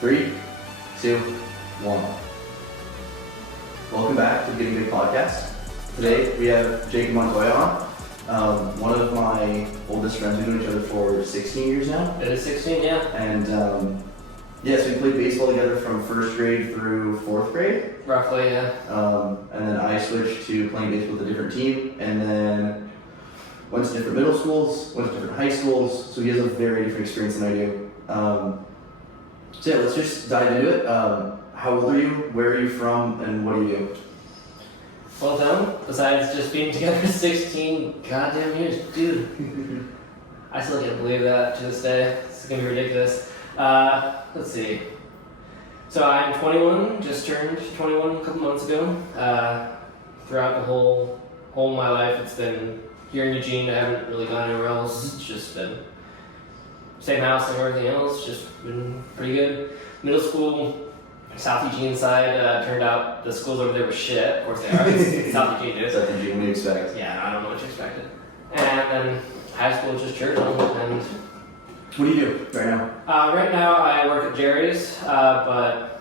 3, 2, 1. Welcome back to the Getting Big podcast. Today we have Jake and Montoya on. One of my oldest friends. We've known each other for 16 years now. It is 16, yeah. And so we played baseball together from first grade through fourth grade. Roughly, yeah. And then I switched to playing baseball with a different team, and then went to different middle schools, went to different high schools. So he has a very different experience than I do. So yeah, let's just dive into it. How old are you? Where are you from? And what do you do? Well done. Besides just being together 16 goddamn years, dude. I still can't believe that to this day. It's gonna be ridiculous. Let's see. So I'm 21, just turned 21 a couple months ago. Throughout the whole of my life, it's been here in Eugene. I haven't really gone anywhere else. It's just been same house and everything else. Just been pretty good. Middle school, South Eugene side, turned out the schools over there were shit. Of course they are. It's South Eugene, dude. South Eugene, what do you expect? Yeah, I don't know what you expected. And then high school was just church. And what do you do right now? Right now I work at Jerry's, but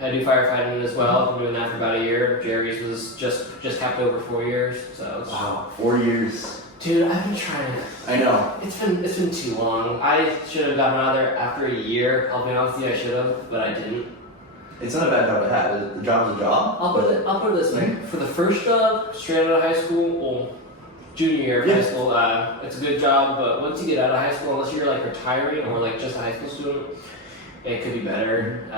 I do firefighting as well. I've been doing that for about a year. Jerry's was just capped over 4 years, so it's, wow, 4 years. Dude, I've been trying. I know. It's been too long. I should have gotten out of there after a year. I'll be honest with you, I should have, but I didn't. It's not a bad job to have. The job is a job. I'll put it this way. For the first job, straight out of high school, well, junior year of high school, it's a good job, but once you get out of high school, unless you're like retiring or like just a high school student, it could be better.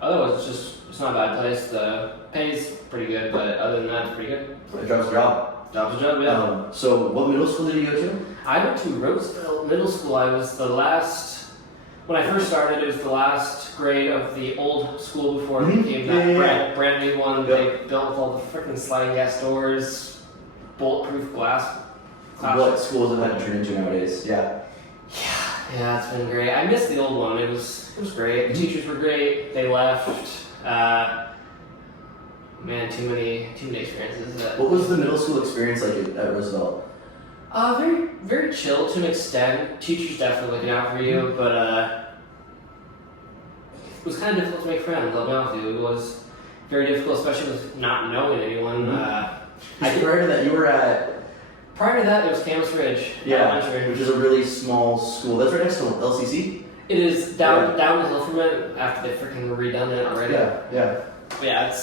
Otherwise, it's not a bad place. The pay's pretty good, but other than that, it's pretty good. The job's a job. Job's a job, yeah. So what middle school did you go to? I went to Roseville Middle School. I was the last, when I first started, it was the last grade of the old school before it became that brand new one. They built with all the freaking sliding glass doors, bulletproof glass. What schools have had to turn into nowadays? Yeah, it's been great. I missed the old one. It was great. The teachers were great. They left. Man, too many experiences. What was the middle school experience like at Roosevelt? Very, very chill to an extent. Teachers definitely looking out for you, but it was kind of difficult to make friends. I'll be honest with you. It was very difficult, especially with not knowing anyone. Prior to that, you were at. Prior to that, it was Camas Ridge. Yeah, which is a really small school. That's right next to LCC. It is down the hill from it after they freaking redone it already. Yeah. But yeah,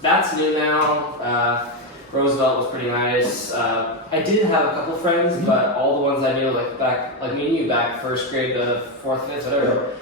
that's new now. Roosevelt was pretty nice. I did have a couple friends, but all the ones I knew, like me and you, back first grade to fourth, fifth, whatever,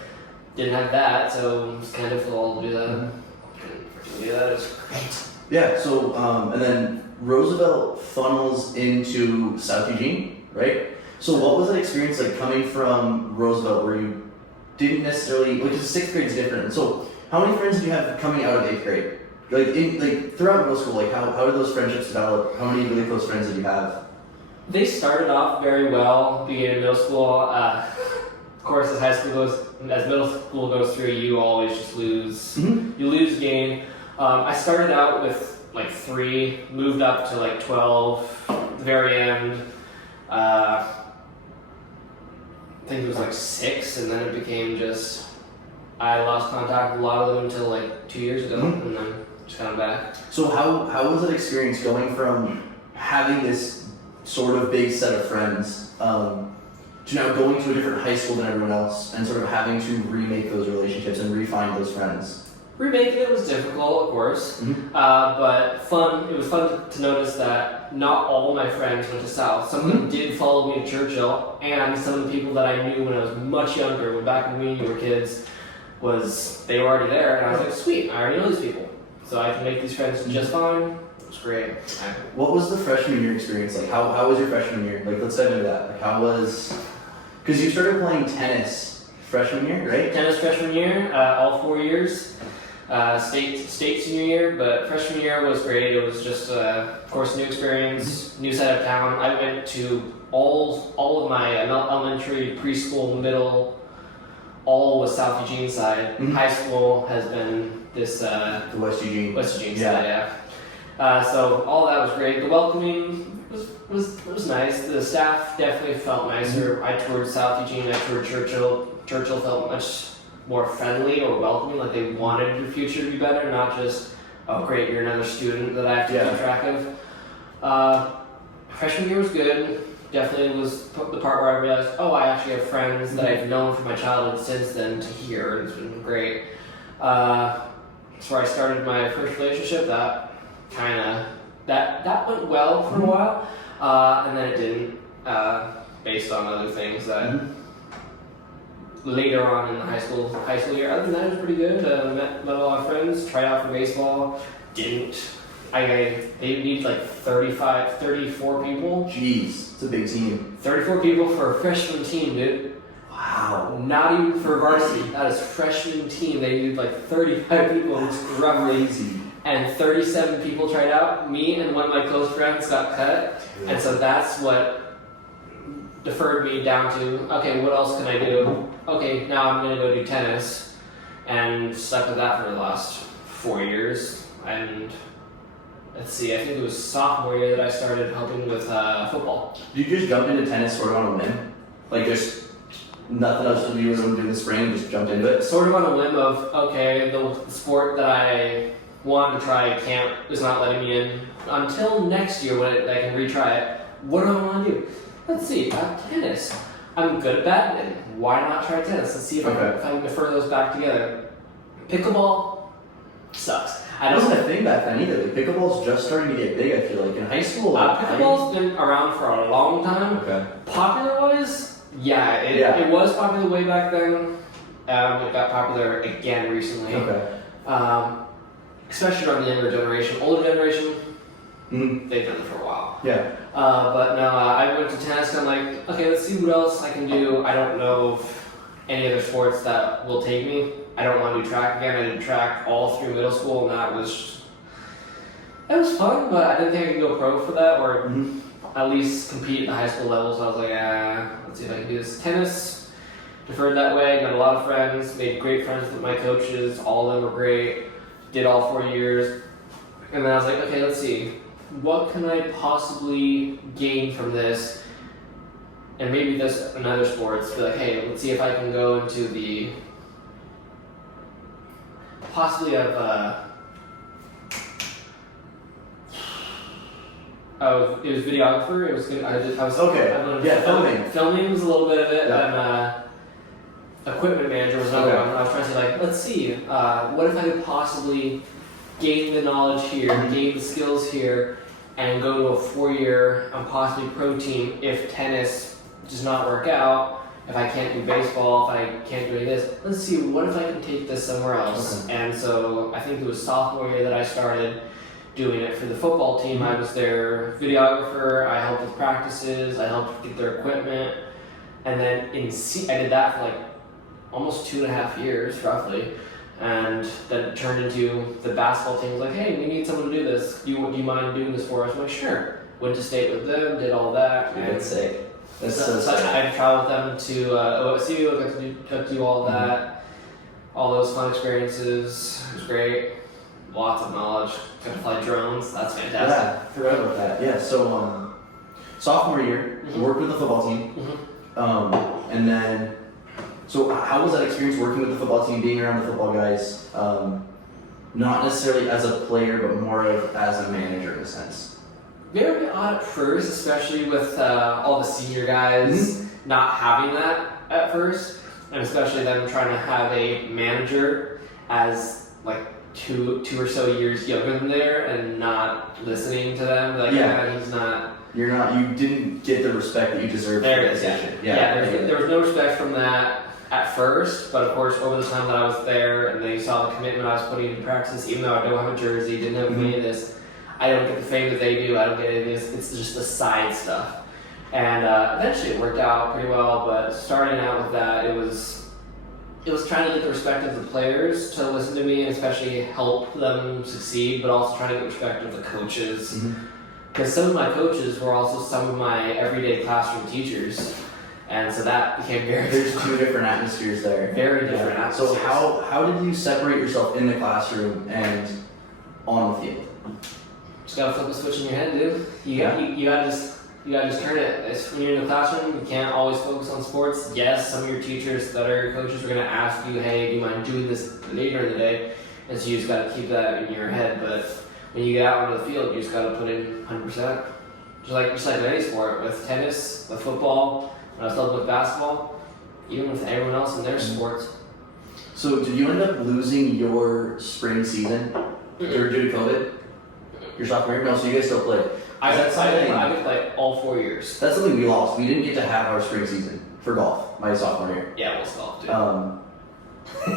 didn't have that. So it was kind of difficult to do that. Couldn't freaking do that. It was great. Yeah. So and then Roosevelt funnels into South Eugene, right? So what was that experience like coming from Roosevelt, where you didn't necessarily, because sixth grade is different. So how many friends did you have coming out of eighth grade? Throughout middle school, how did those friendships develop? How many really close friends did you have? They started off very well, beginning of middle school. Of course, as middle school goes through, you always just lose. Mm-hmm. You lose game. I started out with 3, moved up to 12. At the very end, I think it was 6, and then it became just. I lost contact with a lot of them until 2 years ago, and then just kind of back. So how was that experience going from having this sort of big set of friends to now going to a different high school than everyone else and sort of having to remake those relationships and re-find those friends? Remaking it was difficult, of course, but fun. It was fun to notice that not all my friends went to South. Some of them did follow me to Churchill, and some of the people that I knew when I was much younger, back when we were kids, they were already there, and I was like, sweet, I already know these people, so I can make these friends just fine. It was great. What was the freshman year experience like? How was your freshman year? Let's dive into that. How was, because you started playing tennis freshman year, right? Tennis freshman year, all 4 years. State senior year, but freshman year was great. It was just, of course, new experience, new side of town. I went to all of my elementary, preschool, middle, all was South Eugene side. High school has been this the West Eugene side, yeah. So all that was great. The welcoming was nice. The staff definitely felt nicer. I toured South Eugene. I toured Churchill. Churchill felt much more friendly or welcoming, like they wanted your future to be better, not just, oh great, you're another student that I have to keep track of. Freshman year was good. Definitely was the part where I realized, oh, I actually have friends that I've known from my childhood since then to here, and it's been great. That's where I started my first relationship. That went well for a while, and then it didn't, based on other things that later on in the high school year. Other than that, it was pretty good. Met a lot of friends. Tried out for baseball. Didn't. They need like 34 people. Jeez, it's a big team. 34 people for a freshman team, dude. Wow. Not even for varsity. That is freshman team. They need like 35 people. It's roughly. Crazy. And 37 people tried out. Me and one of my close friends got cut. Yeah. And so that's what deferred me down to, okay, what else can I do? Okay, now I'm going to go do tennis. And stuck with that for the last 4 years. And let's see, I think it was sophomore year that I started helping with football. Did you just jump into tennis sort of on a whim? Like there's nothing else to do in the spring and just jumped into it? Sort of on a whim of, okay, the sport that I wanted to try is not letting me in until next year when I can retry it. What do I want to do? Let's see, tennis. I'm good at badminton. Why not try tennis? Let's see if I can defer those back together. Pickleball sucks. I wasn't a thing back then either. Like, pickleball's just starting to get big, I feel like. In high school, pickleball's been around for a long time. Okay. Popular-wise, it was popular way back then. It got popular again recently. Okay. Especially around the younger generation. Older generation, they've done it for a while. Yeah. But no, I went to tennis and I'm like, okay, let's see what else I can do. I don't know if any other sports that will take me. I don't want to do track again. I did track all through middle school, and that was fun, but I didn't think I could go pro for that, or at least compete at the high school level. So I was like, let's see if I can do this. Tennis, deferred that way. Got a lot of friends. Made great friends with my coaches. All of them were great. Did all 4 years, and then I was like, okay, let's see, what can I possibly gain from this? And maybe this in other sports. Be like, hey, let's see if I can go into the possibly of it was videographer. It was good. I was filming. Filming was a little bit of it, and equipment manager was another one. I was trying to say, like, let's see, what if I could possibly gain the knowledge here, gain the skills here, and go to a 4-year, possibly pro team if tennis does not work out. If I can't do baseball, if I can't do any of this, let's see, what if I can take this somewhere else? Okay. And so I think it was sophomore year that I started doing it for the football team. I was their videographer, I helped with practices, I helped get their equipment, and then I did that for like almost 2.5 years, roughly. And then it turned into the basketball team was like, hey, we need someone to do this. Do you mind doing this for us? I'm like, sure. Went to state with them, did all that. That's sick. That's so I traveled with them to OSU, got to do all that, all those fun experiences. It was great. Lots of knowledge. Got to fly drones. That's fantastic. Yeah, I forgot about that. Yeah, so sophomore year, worked with the football team. And then, so how was that experience working with the football team, being around the football guys? Not necessarily as a player, but more of as a manager in a sense. Very odd at first, especially with all the senior guys not having that at first, and especially them trying to have a manager as like two or so years younger than there and not listening to them. Like, he's not. You didn't get the respect that you deserve. There it is. There was no respect from that at first, but of course over the time that I was there and they saw the commitment I was putting into practice, even though I don't have a jersey, didn't have any of this. I don't get the fame that they do. I don't get any of this. It's just the side stuff. And eventually it worked out pretty well, but starting out with that, it was trying to get the respect of the players to listen to me and especially help them succeed, but also trying to get respect of the coaches. Because some of my coaches were also some of my everyday classroom teachers. And so that became There's two different atmospheres there. Very different atmospheres. So how did you separate yourself in the classroom and on the field? Just gotta flip a switch in your head, dude. You gotta just You gotta just turn it. When you're in the classroom, you can't always focus on sports. Yes, some of your teachers that are your coaches are gonna ask you, hey, do you mind doing this later in the day? And so you just gotta keep that in your head. But when you get out onto the field, you just gotta put in 100%. Just like any sport, with tennis, with football, when I was still with basketball, even with everyone else in their sports. So did you end up losing your spring season due to COVID? Your sophomore year? No, so you guys still played. I could play all 4 years. That's something we lost. We didn't get to have our spring season for golf my sophomore year. Yeah, we'll golf too.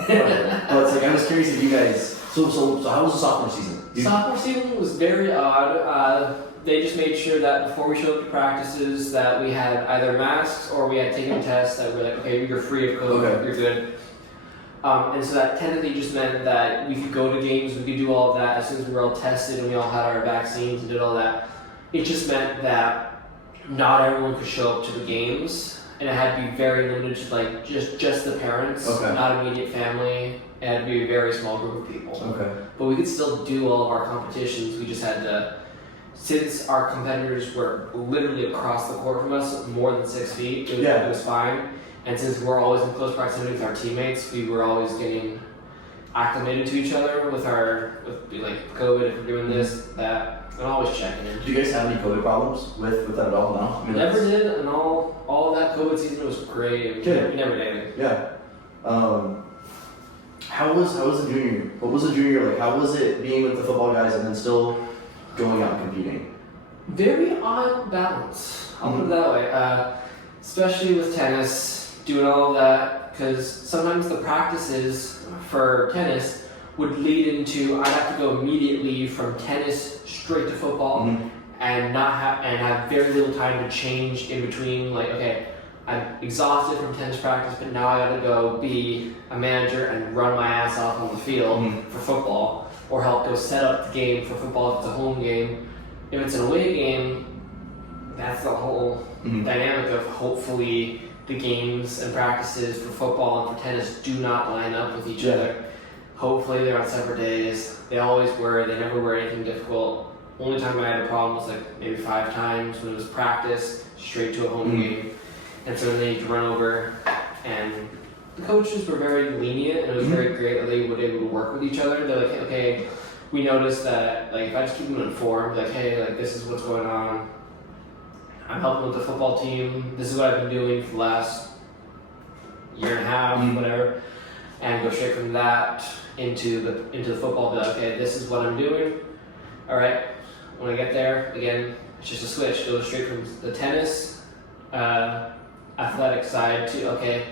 But it's like I was curious if you guys. So how was the sophomore season? Sophomore season was very odd. They just made sure that before we showed up to practices that we had either masks or we had taken tests that were like, okay, you're free of COVID, Okay. you're good. And so that technically just meant that we could go to games, we could do all of that as soon as we were all tested and we all had our vaccines and did all that. It just meant that not everyone could show up to the games, and it had to be very limited to like just the parents, not immediate family. It had to be a very small group of people. Okay. But we could still do all of our competitions. We just had to, since our competitors were literally across the court from us, more than 6 feet, it was fine. And since we're always in close proximity with our teammates, we were always getting acclimated to each other with like COVID, if we're doing this, that, and always checking in. Do you guys have any COVID problems with that at all? No? I mean, Never did, and all of that COVID season was great. We never did. Yeah. How was the junior year? What was the junior year like? How was it being with the football guys and then still going out and competing? Very odd balance. I'll put it that way. Especially with tennis, doing all of that, because sometimes the practices for tennis would lead into I'd have to go immediately from tennis straight to football and have very little time to change in between. Like, okay, I'm exhausted from tennis practice, but now I got to go be a manager and run my ass off on the field for football, or help go set up the game for football if it's a home game. If it's an away game, that's the whole dynamic of hopefully the games and practices for football and for tennis do not line up with each other. Hopefully they're on separate days. They always were. They never were anything difficult. Only time I had a problem was like maybe 5 times when it was practice straight to a home game. And so then they need to run over, and the coaches were very lenient, and it was very great that they were able to work with each other. They're like, okay, we noticed that like if I just keep them informed, like, hey, like this is what's going on. I'm helping with the football team. This is what I've been doing for the last year and a half, whatever, and go straight from that into the football. Be like, okay, this is what I'm doing. All right. When I get there, again, it's just a switch. Go straight from the tennis, athletic side to okay,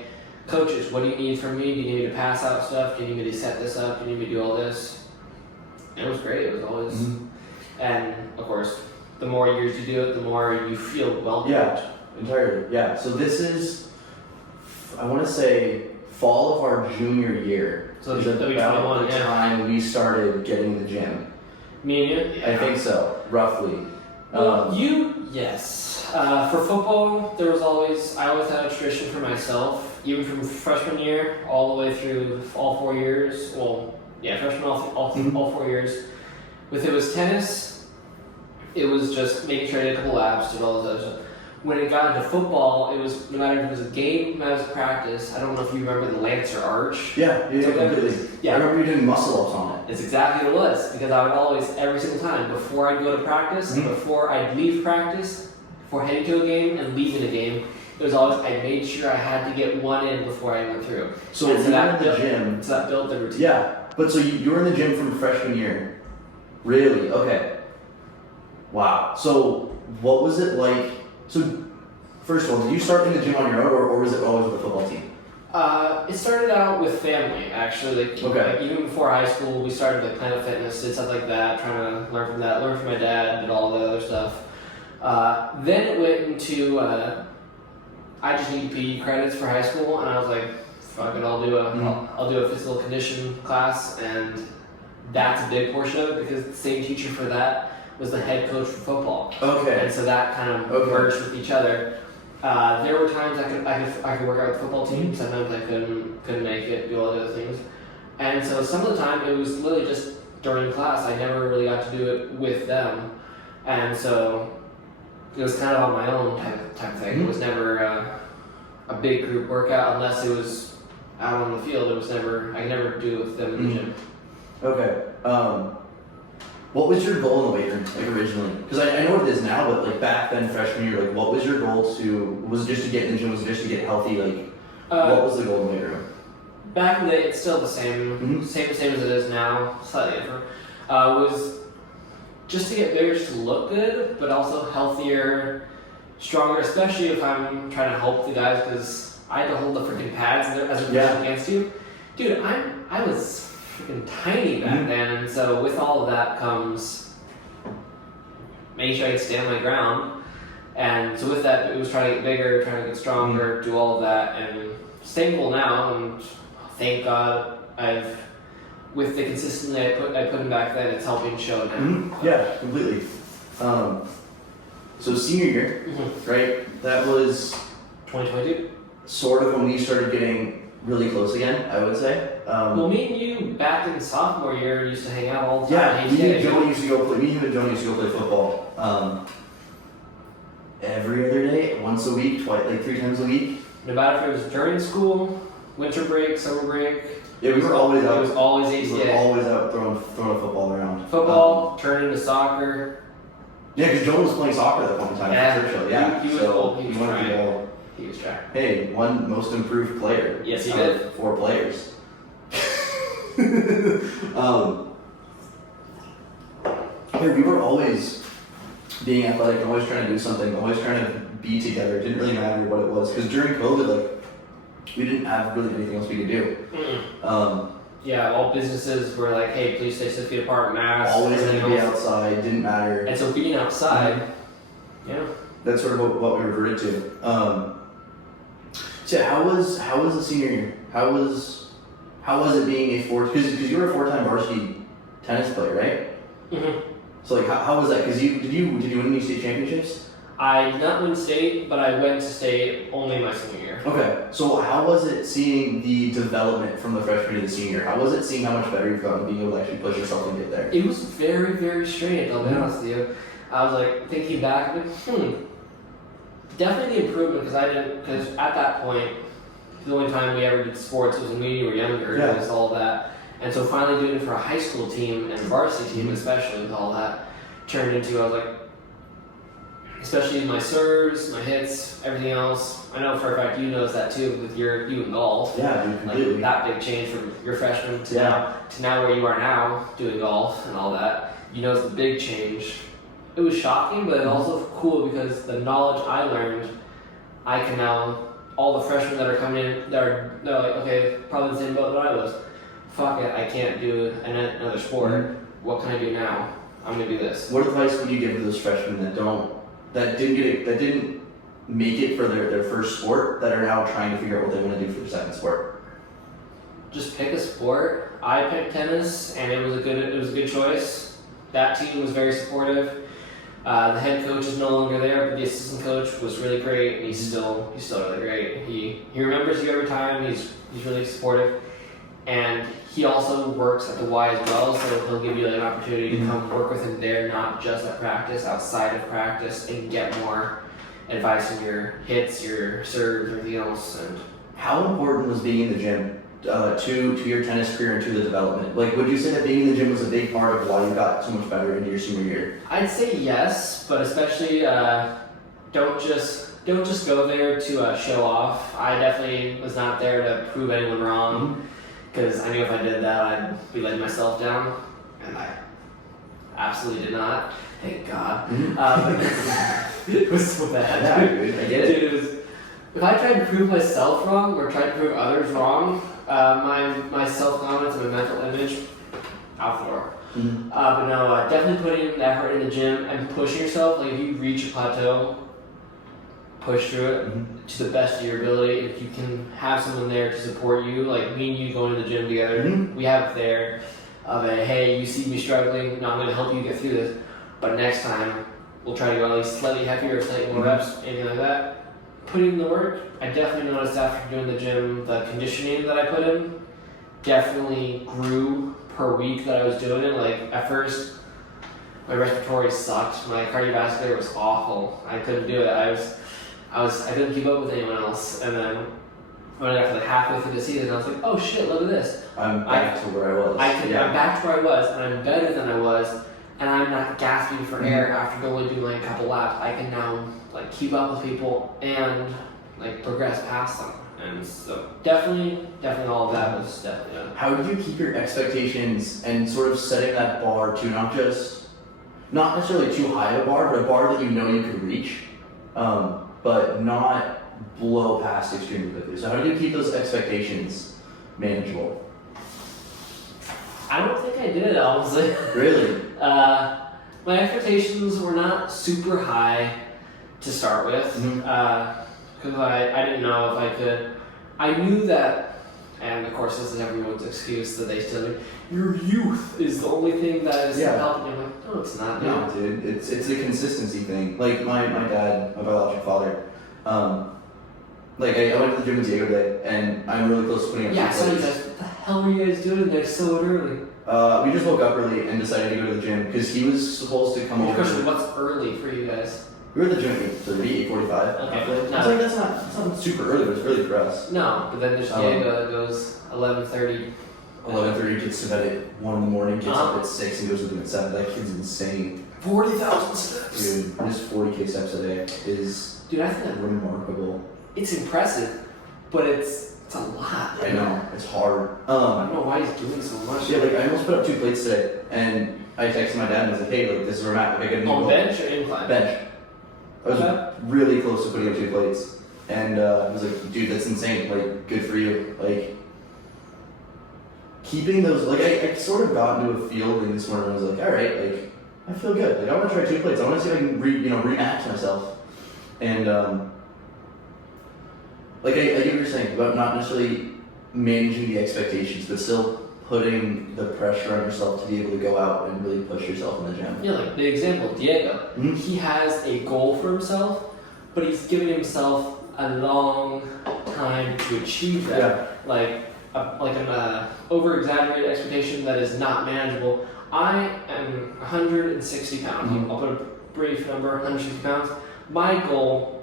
coaches. What do you need from me? Do you need me to pass out stuff? Do you need me to set this up? Do you need me to do all this? And it was great. It was always, and of course, the more years you do it, the more you feel well. Yeah, entirely. Yeah. So this is, I want to say, fall of our junior year. So is about the time we started getting in the gym. Me and you? Yeah. I think so, roughly. Well, yes. For football, I always had a tradition for myself, even from freshman year all the way through all 4 years. Well, yeah, freshman all 4 years. With it was tennis, it was just making sure I did a couple laps, did all this other stuff. When it got into football, it was no matter if it was a game, no matter if it was practice. I don't know if you remember the Lancer Arch. Yeah, completely. Yeah. I remember you doing muscle ups on it. It's exactly what it was, because I would always, every single time, before I'd go to practice, before I'd leave practice, before heading to a game and leaving a game, it was always, I made sure I had to get one in before I went through. So you were in the gym. So that built the routine. Yeah, but so you were in the gym from freshman year. Really? Okay. Wow. So what was it like? So first of all, did you start in the gym on your own, or was it always with the football team? It started out with family, actually. Like, even before high school, we started like Planet Fitness, did stuff like that, trying to learn from that, learn from my dad, did all the other stuff. Then it went into, I just need PE credits for high school, and I was like, fuck it, I'll do a physical condition class, and that's a big portion of it, because the same teacher for that was the head coach for football. Okay. And so that kind of merged with each other. There were times I could work out with the football team. Sometimes I couldn't make it, do all the other things. And so some of the time it was literally just during class. I never really got to do it with them. And so it was kind of on my own type thing. It was never a big group workout unless it was out on the field. It was never, I could never do it with them in the gym. Okay. What was your goal in the weight room, like originally? Because I know what it is now, but like back then, freshman year, like what was your goal to? Was it just to get in the gym? Was it just to get healthy? Like, what was the goal in the weight room? Back in the day, it's still the same, same as it is now, slightly different. Was just to get bigger, just to look good, but also healthier, stronger, especially if I'm trying to help the guys, because I had to hold the freaking pads as a person against you. Dude, I was freaking tiny back then, and so with all of that comes making sure I could stand my ground. And so with that, it was trying to get bigger, trying to get stronger, do all of that, and same goal now. And thank God with the consistency I put in back then, it's helping show now. Yeah, completely. So senior year, right? That was 2022. Sort of when we started getting really close again, I would say. Well, me and you back in sophomore year used to hang out all the Yeah, time. me and Jonah used to go play football every other day, once a week, twice, like 3 times a week. No matter if it was during school, winter break, summer break. Yeah, we were always out. It was always We were always out throwing a football around. Football, turned into soccer. Yeah, because Jonah was playing soccer at that point in time. Yeah, Churchill. Yeah. He was so old. He was wanted to trying. go. He was trying. Hey, one most improved player. Yes, he out did. of 4 players. Yeah, we were always being athletic, always trying to do something, always trying to be together. It didn't really matter what it was, because during COVID, like, we didn't have really anything else we could do. Yeah, all businesses were like, hey, please stay 6 feet apart, masks, Always had everything to be else. outside, didn't matter. And so being outside, yeah. That's sort of what we reverted to. So yeah, how was the senior year? How was it being a because you were a 4-time varsity tennis player, right? So like how was that? Because did you win any state championships? I did not win state, but I went to state only my senior year. Okay, so how was it seeing the development from the freshman to the senior year? How was it seeing how much better you've gotten, being able to actually push yourself and get there? It was very, very strange, I'll be honest with you. I was like thinking back, definitely the improvement, because at that point, the only time we ever did sports was when we were younger, it was all that. And so finally doing it for a high school team and a varsity team, especially with all that, turned into, I was like, especially my serves, my hits, everything else. I know for a fact you noticed that too with you in golf. Yeah, dude, completely. Like that big change from your freshman to now where you are now doing golf and all that. You noticed the big change. It was shocking, but it's also cool because the knowledge I learned, I can now, all the freshmen that are coming in, they're like, okay, probably the same boat that I was. Fuck it, I can't do another sport. What can I do now? I'm gonna do this. What advice would you give to those freshmen that didn't make it for their first sport, that are now trying to figure out what they want to do for their second sport? Just pick a sport. I picked tennis, and it was a good choice. That team was very supportive. The head coach is no longer there, but the assistant coach was really great, and he's still really great. He remembers you every time. He's really supportive, and he also works at the Y as well, so he'll give you an opportunity to come work with him there, not just at practice, outside of practice, and get more advice on your hits, your serves, everything else. And how important was being in the gym to your tennis career and to the development? Like, would you say that being in the gym was a big part of why you got so much better into your senior year? I'd say yes, but especially don't just go there to show off. I definitely was not there to prove anyone wrong, because I knew if I did that, I'd be letting myself down, and I absolutely did not. Thank God. It was so bad. Yeah, dude, I get it. Dude, it was. If I tried to prove myself wrong or tried to prove others wrong, my self-confidence and my mental image, out the door. But no, definitely putting in the effort in the gym and pushing yourself. Like if you reach a plateau, push through it to the best of your ability. If you can have someone there to support you, like me and you going to the gym together, we have it there of a, hey, you see me struggling, no, I'm going to help you get through this. But next time, we'll try to go at least slightly heavier, slightly more reps, anything like that. Putting in the work, I definitely noticed after doing the gym, the conditioning that I put in definitely grew per week that I was doing it. Like at first, My respiratory sucked. My cardiovascular was awful. I couldn't do it. I couldn't keep up with anyone else. And then when I got to like halfway through the season, I was like, oh shit, look at this. I'm back to where I was. I'm back to where I was, and I'm better than I was, and I'm not gasping for air after only doing like a couple laps. I can now like keep up with people and like progress past them. And so definitely all of that was definitely. How did you keep your expectations and sort of setting that bar to not necessarily too high of a bar, but a bar that you know you could reach, but not blow past extremely quickly? So how do you keep those expectations manageable? I don't think I did, honestly. Really? My expectations were not super high to start with, because I didn't know if I could. I knew that, and of course this is everyone's excuse that they still do, your youth is the only thing that is helping you. I'm like, no, it's not. No, dude, it's a consistency thing. Like my dad, my biological father, like I went to the gym with Diego today, and I'm really close to putting up. Yeah, so you guys, what the hell were you guys doing there so early? We just woke up early and decided to go to the gym because he was supposed to come over. Question, what's early for you guys? We were at the gym at 8:45. Okay. No. It's like that's not super early, but it's early for us. No, but then there's Diego that goes 11:30. 11:30 gets to bed at 1 in the morning, gets up at 6 and goes to the gym at 7. That kid's insane. 40,000 steps. Dude, just 40K steps a day is I think remarkable. It's impressive, but it's a lot. I know, it's hard. I don't know why he's doing so much. Yeah, like I almost put up 2 plates today, and I texted my dad and I was like, hey, like this is where I'm at. Like, I get a new on bench or incline? Bench. I was really close to putting up 2 plates, and I was like, dude, that's insane. Like, good for you. Like, keeping those, like, I sort of got into a feeling this morning. I was like, all right, like, I feel good. Like, I want to try 2 plates. I want to see if I can rematch myself. And like, I get what you're saying about not necessarily managing the expectations, but still putting the pressure on yourself to be able to go out and really push yourself in the gym. Yeah, like the example, Diego. He has a goal for himself, but he's giving himself a long time to achieve that. Yeah. Like an over-exaggerated expectation that is not manageable. I am 160 pounds. I'll put a brief number, 160 pounds. My goal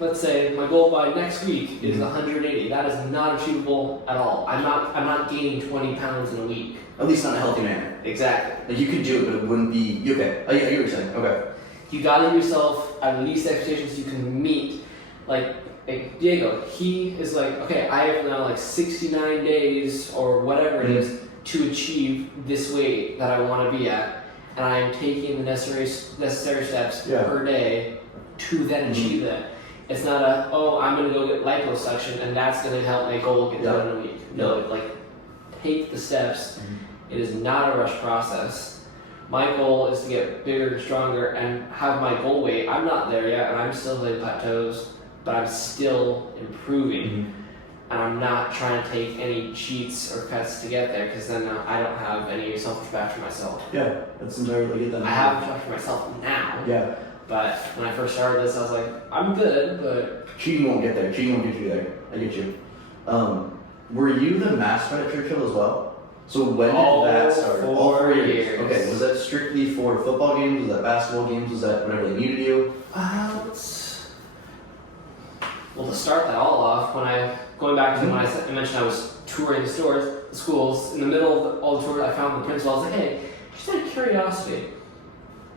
let's say my goal by next week is 180. That is not achievable at all. I'm not gaining 20 pounds in a week. At least not in a healthy manner. Exactly. Like, you could do it, but it wouldn't be okay. I get what you're saying. Okay. You gotta give yourself at least expectations you can meet. Like Diego, he is like, okay, I have now like 69 days or whatever it is to achieve this weight that I want to be at, and I am taking the necessary steps per day to then achieve that. It's not I'm going to go get liposuction and that's going to help my goal get done in a week. No, like, take the steps. It is not a rush process. My goal is to get bigger and stronger and have my goal weight. I'm not there yet, and I'm still hitting plateaus, but I'm still improving. And I'm not trying to take any cheats or cuts to get there, because then I don't have any self-respect for myself. Yeah, that's entirely get that. I have respect for myself now. Yeah. But when I first started this, I was like, I'm good, but Cheating won't get there. Cheating won't get you there. I get you. Were you the mascot at Churchill as well? So when did that start? All 4 years. Okay, was that strictly for football games? Was that basketball games? Was that whenever they needed you? Well, to start that all off, going back to when I mentioned I was touring the schools, in the middle of all the tours, I found the principal. I was like, hey, just out of curiosity,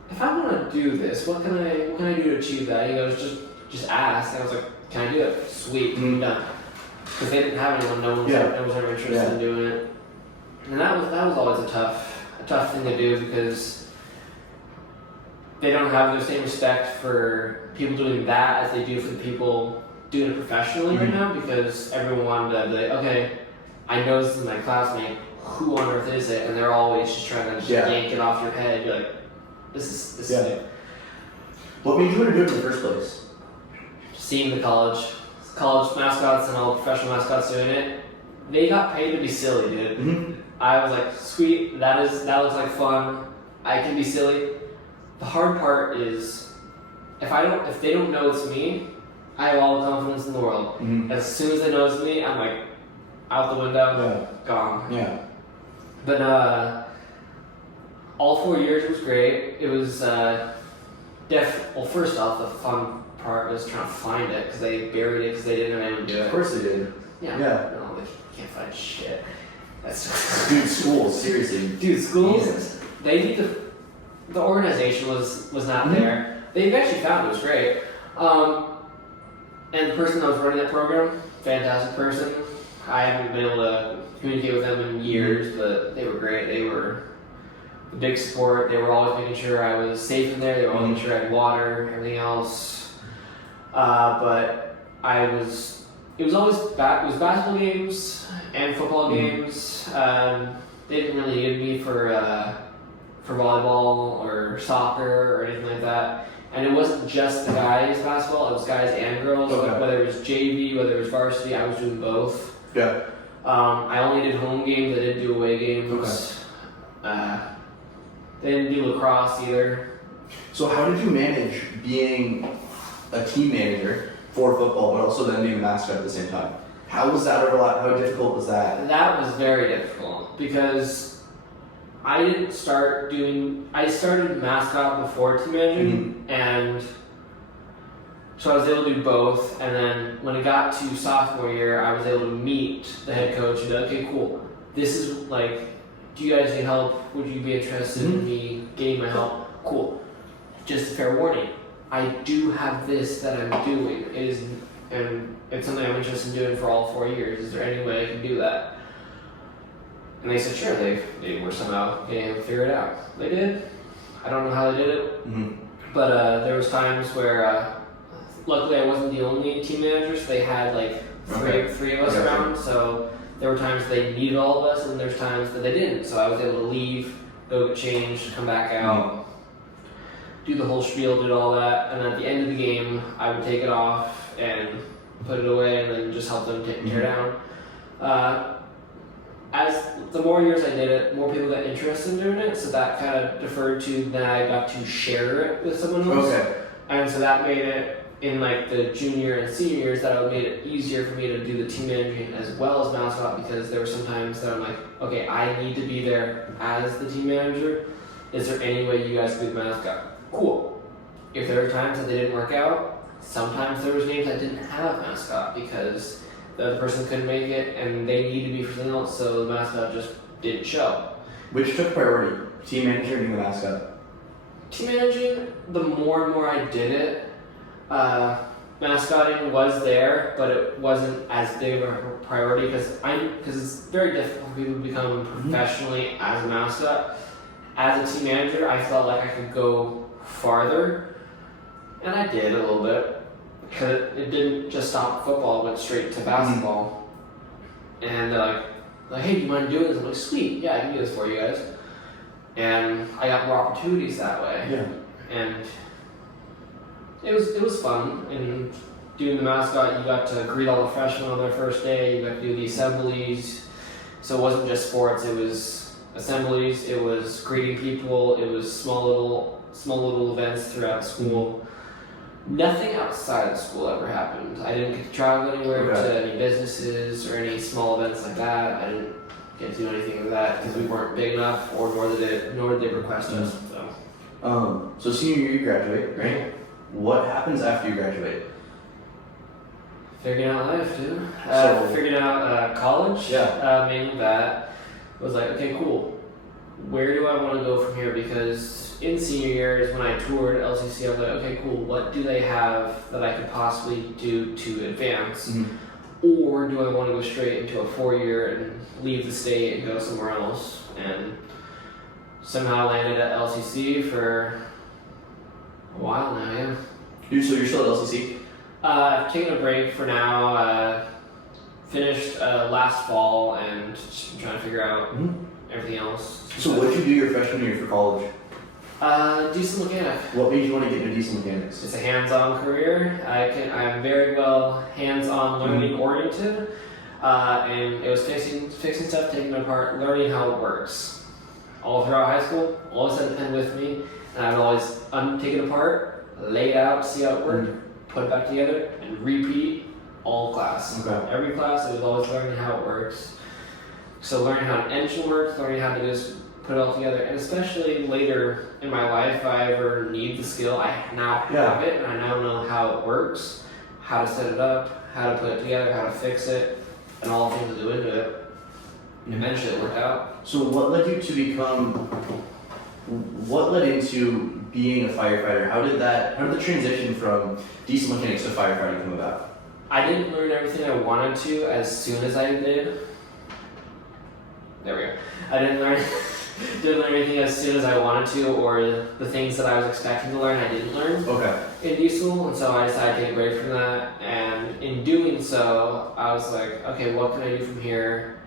if I want to do this, what can I do to achieve that? He goes, just ask. And I was like, can I do it? Sweet, done. Because they didn't have anyone, no one was ever interested in doing it. And that was always a tough thing to do, because they don't have the same respect for people doing that as they do for the people doing it professionally right now, because everyone wanted to be like, okay, I know this is my classmate, who on earth is it? And they're always just trying to yank it off your head. You're like, this is it. What made you want to do it in the first place? Seeing the college mascots and all the professional mascots doing it, they got paid to be silly, dude. I was like, sweet, that looks like fun. I can be silly. The hard part is, if they don't know it's me, I have all the confidence in the world. As soon as they know it's me, I'm like, out the window, gone. Yeah. But all 4 years it was great. It was well, first off, the fun part was trying to find it because they buried it because they didn't know anyone to do it. Of course they did. Yeah. Yeah. No, they can't find shit. That's Dude, schools, seriously. dude, schools. Jesus. They need to. The organization was not there. They eventually found it was great. And the person that was running that program, fantastic person. I haven't been able to communicate with them in years, but they were great. They were a big support. They were always making sure I was safe in there. They were always making sure I had water, everything else. But I was. It was always it was basketball games and football games. They didn't really need me for volleyball or soccer or anything like that. And it wasn't just the guys basketball; it was guys and girls. Okay. Like whether it was JV, whether it was varsity, I was doing both. Yeah. I only did home games. I didn't do away games. Okay. They didn't do lacrosse either. So how did you manage being a team manager for football, but also then being a mascot at the same time? How was that overlap? How difficult was that? That was very difficult because I started mascot before team managing, and so I was able to do both. And then when it got to sophomore year, I was able to meet the head coach and be like, okay, cool. This is like, do you guys need help? Would you be interested in me getting my help? Cool. Just a fair warning. I do have this that I'm doing. And it's something I'm interested in doing for all 4 years. Is there any way I can do that? And they said, sure. They were somehow getting to figure it out. They did. I don't know how they did it. But there was times where, luckily I wasn't the only team manager, so they had like three of us around. So there were times they needed all of us, and there's times that they didn't. So I was able to leave, go get changed, come back out, do the whole spiel, did all that. And at the end of the game, I would take it off and put it away and then just help them tear down. As the more years I did it, more people got interested in doing it, so that kind of deferred to then I got to share it with someone else. Okay. And so that made it in like the junior and senior years that it made it easier for me to do the team managing as well as mascot, because there were some times that I'm like, okay, I need to be there as the team manager. Is there any way you guys could be the mascot? Cool. If there were times that they didn't work out, sometimes there was games that didn't have a mascot because the other person couldn't make it and they needed to be for something else, so the mascot just didn't show. Which took priority? Team manager or being the mascot? Team managing, the more and more I did it, mascotting was there, but it wasn't as big of a priority because it's very difficult for people to become professionally as a mascot. As a team manager, I felt like I could go farther, and I did a little bit. Because it didn't just stop at football, it went straight to basketball. And they're like, hey, do you mind doing this? I'm like, sweet, yeah, I can do this for you guys. And I got more opportunities that way. Yeah. And it was fun. And doing the mascot, you got to greet all the freshmen on their first day, you got to do the assemblies. So it wasn't just sports, it was assemblies, it was greeting people, it was small little events throughout school. Nothing outside of school ever happened. I didn't get to travel anywhere to any businesses or any small events like that. I didn't get to do anything of that because we weren't big enough, or nor did they request us. So senior year you graduate, right? What happens after you graduate? Figuring out life, dude. Figuring out college. Yeah. Mainly that. Was like, okay, cool. Where do I want to go from here? Because in senior years, when I toured LCC, I was like, okay, cool, what do they have that I could possibly do to advance? Or do I want to go straight into a 4-year and leave the state and go somewhere else? And somehow landed at LCC for a while now, yeah. So you're still at LCC? I've taken a break for now. Finished last fall and just trying to figure out everything else. So what did you do your freshman year for college? Diesel mechanic. What made you want to get into diesel mechanics? It's a hands-on career. I'm very well hands-on learning oriented, and it was fixing stuff, taking it apart, learning how it works. All throughout high school, always had a pen with me, and I would always take it apart, lay it out, see how it worked, put it back together, and repeat all class. Okay. Every class, it was always learning how it works. So learning how an engine works, learning how to just put it all together. And especially later in my life, if I ever need the skill, I now have it, and I now know how it works, how to set it up, how to put it together, how to fix it, and all the things that go into it. And eventually it worked out. So what led you to what led into being a firefighter? How did the transition from diesel mechanics to firefighting come about? I didn't learn everything I wanted to as soon as I did. There we go. I didn't learn anything as soon as I wanted to, or the things that I was expecting to learn, I didn't learn in diesel, and so I decided to take a break from that. And in doing so, I was like, okay, what can I do from here?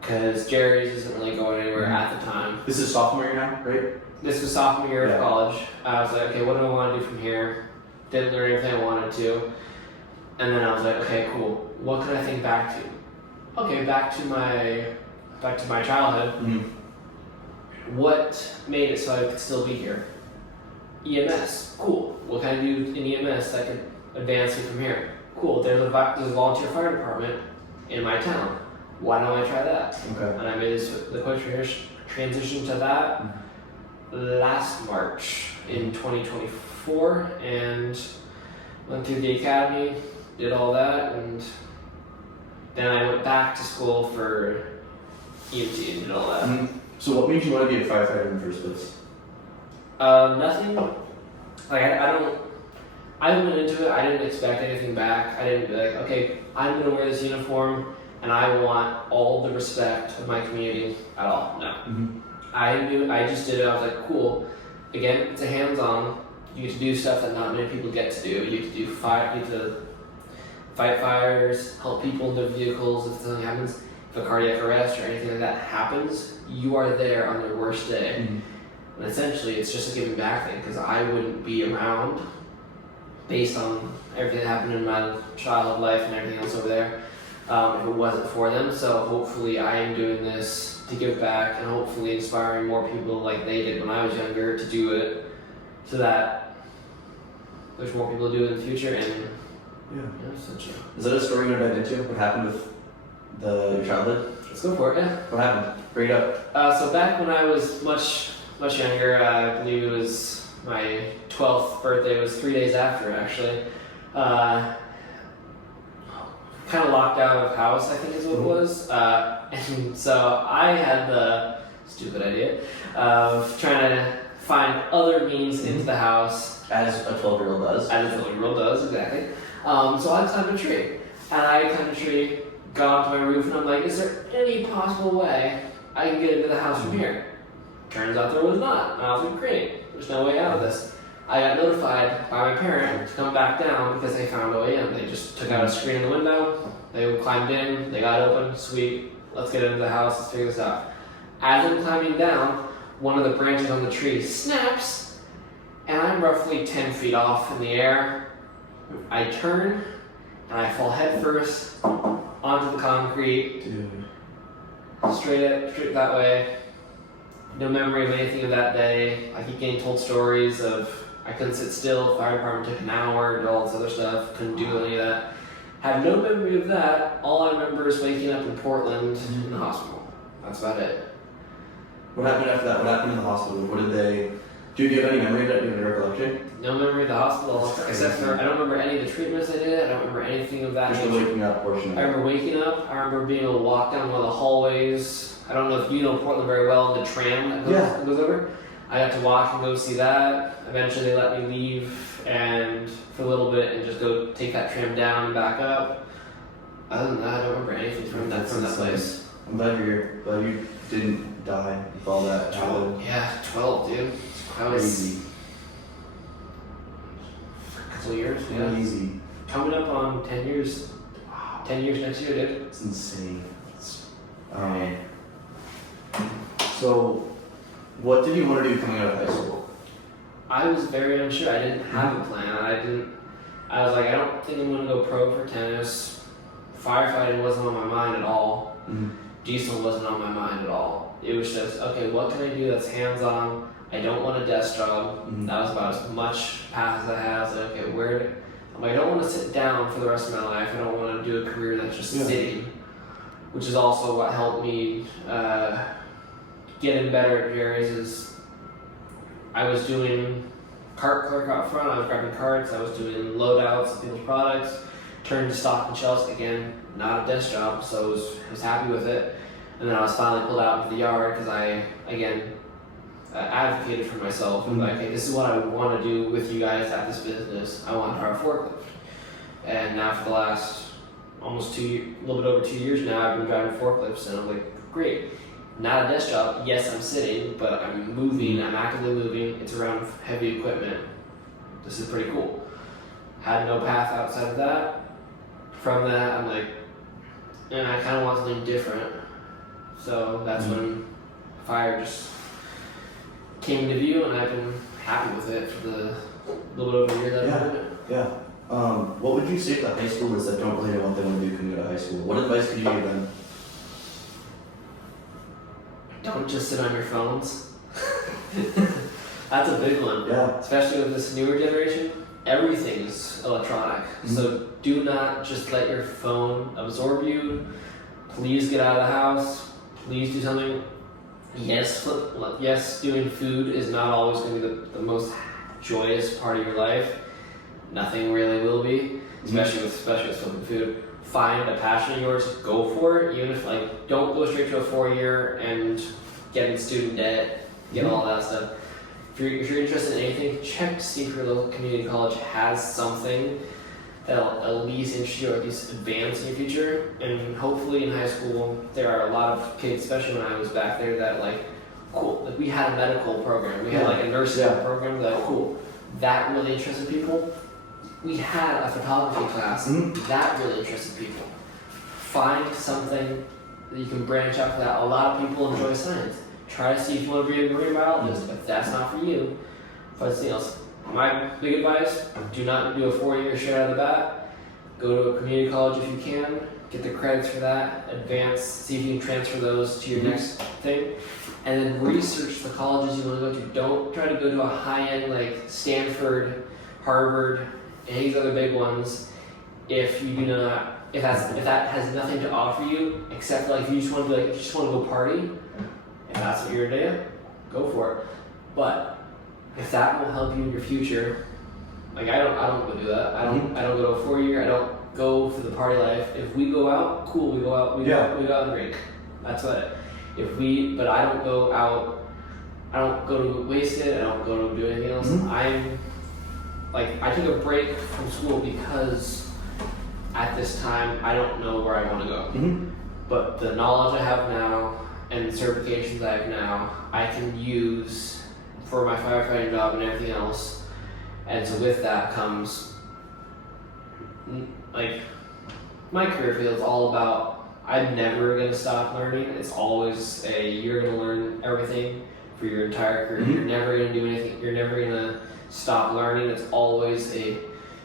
Because Jerry's isn't really going anywhere at the time. This is sophomore year now, right? This was sophomore year of college. I was like, okay, what do I want to do from here? Didn't learn everything I wanted to. And then I was like, okay, cool. What can I think back to? Okay, back to my childhood. Mm-hmm. What made it so I could still be here? EMS. Cool. What can I do in EMS that could advance me from here? Cool. There's a volunteer fire department in my town. Why don't I try that? Okay. And I made the quick transition to that last March in 2024, and went through the academy, did all that, and then I went back to school for EMT and did all that. Mm-hmm. So what made you want to be a firefighter in the first place? Nothing. Like I went into it, I didn't expect anything back. I didn't be like, okay, I'm gonna wear this uniform and I want all the respect of my community at all. No. Mm-hmm. I just did it. I was like, cool. Again, it's a hands-on. You get to do stuff that not many people get to do. You get to do fight fires, help people in their vehicles if something happens. If a cardiac arrest or anything like that happens, you are there on their worst day. Mm-hmm. And essentially, it's just a giving back thing, because I wouldn't be around based on everything that happened in my childhood life and everything else over there if it wasn't for them. So hopefully I am doing this to give back and hopefully inspiring more people like they did when I was younger to do it, so that there's more people to do it in the future. And essentially. Is that a story you want to dive into? What happened with your childhood? Let's go for it, yeah. What happened? Bring it up. So back when I was much younger, I believe it was my 12th birthday, it was 3 days after actually. Kind of locked out of house, I think is what it was. And so I had the stupid idea of trying to find other means into the house. As a 12-year-old does. As a 12-year-old does, exactly. So I climbed a tree. And I climbed a tree, got onto my roof, and I'm like, is there any possible way I can get into the house from here? Turns out there was not. And I was like, great, there's no way out of this. I got notified by my parent to come back down because they found a way in. They just took out a screen in the window, they climbed in, they got open, sweet, let's get into the house, let's figure this out. As I'm climbing down, one of the branches on the tree snaps, and I'm roughly 10 feet off in the air. I turn, and I fall headfirst onto the concrete, straight that way. No memory of anything of that day. I keep getting told stories of I couldn't sit still, fire department took an hour, and all this other stuff, couldn't do any of that. Have no memory of that. All I remember is waking up in Portland in the hospital. That's about it. What happened after that? What happened in the hospital? What did they... Do you have any memory of that? Do you have any recollection? No memory of the hospital, except for I don't remember any of the treatments I did. I don't remember anything of that. Just the waking up portion of it. I remember waking up. I remember being able to walk down one of the hallways. I don't know if you know Portland very well, the tram that goes over. I got to walk and go see that. Eventually they let me leave and for a little bit and just go take that tram down and back up. Other than that, I don't remember anything from that place. I'm glad you didn't die with all that. 12, yeah, 12, dude. That was crazy. A couple years, yeah. Crazy. Coming up on 10 years. Wow. 10 years next year, dude. It's insane. So, what did you want to do coming out of high school? I was very unsure. I didn't have a plan. I was like, I don't think I'm going to go pro for tennis. Firefighting wasn't on my mind at all. Mm-hmm. Diesel wasn't on my mind at all. It was just, okay, what can I do that's hands-on? I don't want a desk job. Mm-hmm. That was about as much path as I had. I was like, okay, I don't want to sit down for the rest of my life. I don't want to do a career that's just sitting, which is also what helped me getting better at Jerry's is I was doing cart clerk out front, I was grabbing carts, I was doing loadouts of people's products, turned to stock and shelves. Again, not a desk job, so I was happy with it. And then I was finally pulled out into the yard because I, again, advocated for myself. And like, hey, this is what I want to do with you guys at this business. I want to try a forklift. And now for the last almost a little bit over 2 years now, I've been driving forklifts, and I'm like, great. Not a desk job. Yes, I'm sitting, but I'm moving. I'm actively moving. It's around heavy equipment. This is pretty cool. Had no path outside of that. From that, I'm like, and I kind of want something different. So that's when fire just came into view, and I've been happy with it for the little bit over a year that I've been doing it. Yeah. What would you say to high schoolers that don't really know what they want to do coming out of high school? What advice could you give them? Don't just sit on your phones. That's a big one. Yeah. Especially with this newer generation, everything's electronic. So do not just let your phone absorb you. Please get out of the house. Please do something. Yes, doing food is not always going to be the most joyous part of your life. Nothing really will be, especially with cooking food. Find a passion of yours, go for it. Even if don't go straight to a 4-year and get in student debt, get all that stuff. If you're interested in anything, check to see if your local community college has something that'll at least interest you or at least advance in your future. And hopefully in high school, there are a lot of kids, especially when I was back there, that cool. We had a medical program, we had a nursing program that really interested people. We had a photography class that really interested people. Find something that you can branch out for that. A lot of people enjoy science. Try to see if you want to be a marine biologist. If that's not for you, find something else. My big advice, do not do a 4-year straight out of the bat. Go to a community college if you can. Get the credits for that. Advance. See if you can transfer those to your next thing. And then research the colleges you want to go to. Don't try to go to a high-end Stanford, Harvard, and these other big ones if that has nothing to offer you except if you just want to go party. If that's what you're into, go for it. But if that will help you in your future, I don't go do that. I don't go to a 4-year. I don't go for the party life. If we go out, cool. We go out. We go out and drink. That's what. But I don't go out. I don't go to wasted. I don't go to do anything else. I took a break from school because at this time I don't know where I want to go. But the knowledge I have now and the certifications I have now, I can use for my firefighting job and everything else. And so with that comes my career field is all about I'm never gonna stop learning. It's always you're gonna learn everything for your entire career. You're never gonna do anything. You're never gonna stop learning. It's always a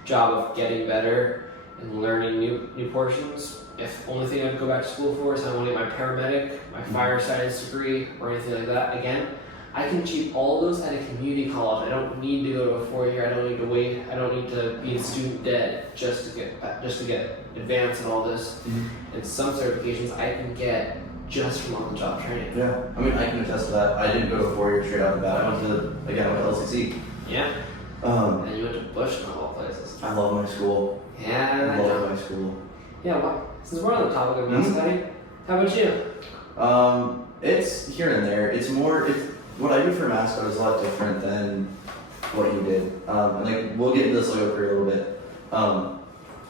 job of getting better and learning new portions. If only thing I'd go back to school for is I want to get my paramedic, my fire science degree, or anything like that. Again, I can achieve all those at a community college. I don't need to go to a 4-year. I don't need to wait. I don't need to be in student debt just to get advanced and all this. And some certifications I can get just from on-the-job training. Yeah, I mean, I can attest to that. I didn't go to a 4-year straight out of the bat. I went to LCC. Yeah. And you went to Bush and all places. I love my school. Yeah, I love my school. Yeah, well, since we're on the topic of mascotting, how about you? It's here and there. What I do for mascot is a lot different than what you did. And we'll get into this later for a little bit.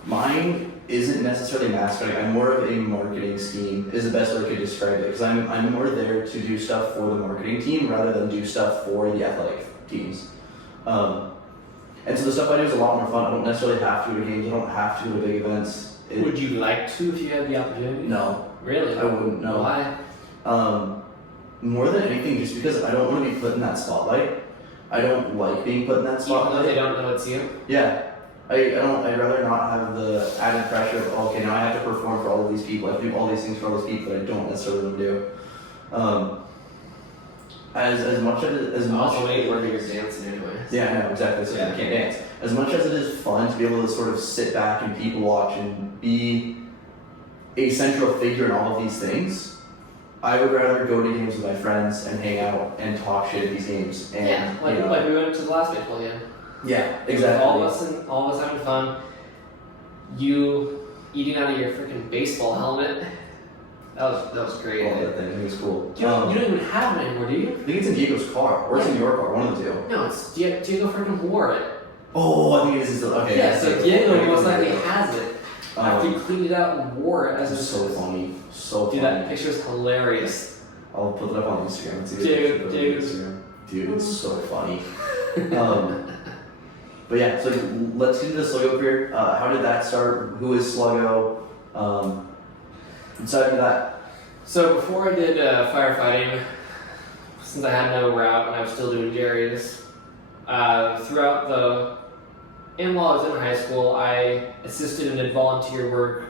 Mine isn't necessarily mascoting. I'm more of a marketing scheme is the best way I could describe it. Because I'm more there to do stuff for the marketing team rather than do stuff for the athletic teams. And so the stuff I do is a lot more fun. I don't necessarily have to go to games. I don't have to go to big events. Would you like to if you had the opportunity? No. Really? I wouldn't, no. Why? More than anything, just because I don't want to be put in that spotlight. I don't like being put in that spotlight. Even though they don't know it's you? Yeah. I'd rather not have the added pressure of, okay, now I have to perform for all of these people. I have to do all these things for all these people that I don't necessarily want to do. As much as also ain't working your dancing anyway. Yeah, no, exactly. So I can't dance. As much as it is fun to be able to sort of sit back and people watch and be a central figure in all of these things, I would rather go to games with my friends and hang out and talk shit at these games. And, Yeah, like, you know, like we went to the last baseball game. yeah, It was exactly. all of us having fun. You eating out of your freaking baseball helmet. That was great. All that thing. It was cool. You don't even have it anymore, do you? I think it's in Diego's car, or it's in your car, one of the two. No, it's Diego freaking wore it. Oh, I think it is. Okay. Yeah, so Diego most likely has it. Um, After you cleaned it out and wore it as It's a so funny. So Dude, funny. that picture is hilarious. I'll put it up on Instagram too. Dude. It's so funny. But yeah, so let's get into the Sluggo career. How did that start? Who is Sluggo? Aside from that, So before I did firefighting, since I had no route and I was still doing Jerry's, and while I was in high school, I assisted and did volunteer work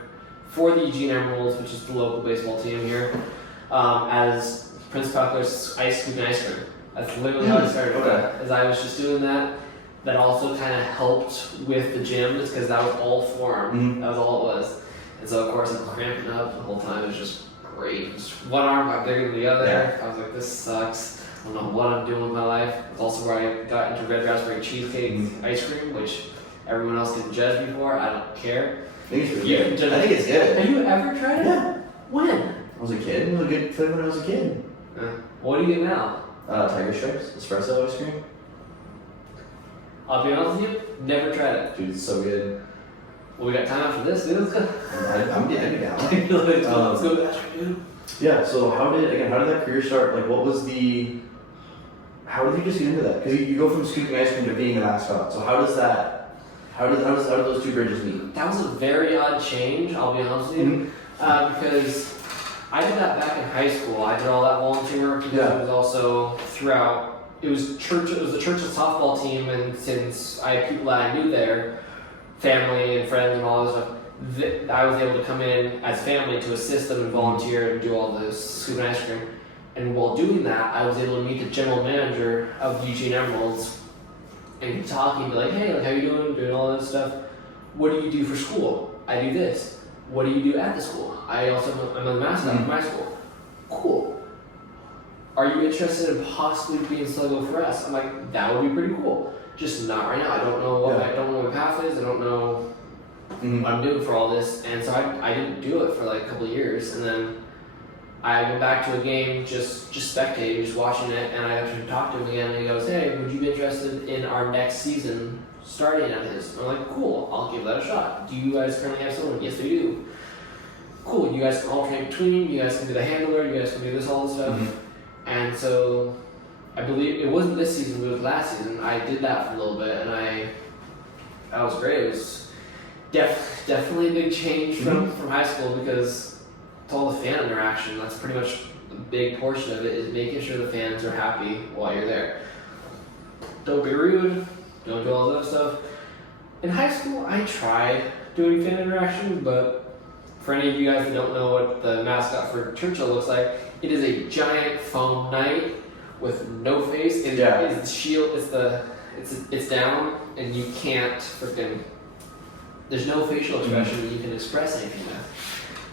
for the Eugene Emeralds, which is the local baseball team here, as Prince Puckler's ice scoop and ice cream. That's literally how I started. Okay. As I was just doing that. That also kind of helped with the gym, just because that was all form. That was all it was. And so of course I'm cramping up the whole time. It was just great. Just one arm got bigger than the other. Yeah. I was like, this sucks. I don't know what I'm doing with my life. It's also where I got into red raspberry cheesecake ice cream, which everyone else can judge me for. I don't care. I think it's pretty You good. can judge I think it's good. Have you ever tried it? Yeah. When? I was a kid. It was a good flavor when I was a kid. What do you get now? Tiger Stripes, espresso ice cream. I'll be honest with you, never tried it. Dude, it's so good. Well, we got time after this, dude. Let's go. I'm getting down. Let's go to that, dude. Yeah. So how did that career start? Like, what was the? How did you just get into that? Because you go from scooping ice cream to being a mascot. So how does that? How do those two bridges meet? That was a very odd change, I'll be honest with you. Because I did that back in high school. I did all that volunteer work because it was also throughout. It was the church's softball team, and since I had people that I knew there, family and friends and all this stuff, I was able to come in as family to assist them and volunteer and do all this scoop and ice cream. And while doing that, I was able to meet the general manager of the Eugene Emeralds and talking, be like, hey, like, how you doing all this stuff. What do you do for school? I do this. What do you do at the school? I'm a mascot for my school. Cool. Are you interested in possibly being Sluggo for us? I'm like, that would be pretty cool. Just not right now. I don't know what my path is. I don't know what I'm doing for all this. And so I didn't do it for like a couple of years. And then I went back to a game, just spectating, just watching it, and I actually talked to him again, and he goes, hey, would you be interested in our next season starting at his? I'm like, cool, I'll give that a shot. Do you guys currently have someone? Yes, we do. Cool, you guys can alternate between, you guys can be the handler, you guys can do this, all this stuff. And so, I believe, it wasn't this season, but it was last season. I did that for a little bit, and that was great. It was definitely a big change from high school, because it's all the fan interaction. That's pretty much a big portion of it, is making sure the fans are happy while you're there. Don't be rude, don't do all that stuff. In high school, I tried doing fan interaction, but for any of you guys that don't know what the mascot for Churchill looks like, it is a giant foam knight with no face. It's the shield. It's down, and you can't freaking. There's no facial expression that you can express anything with.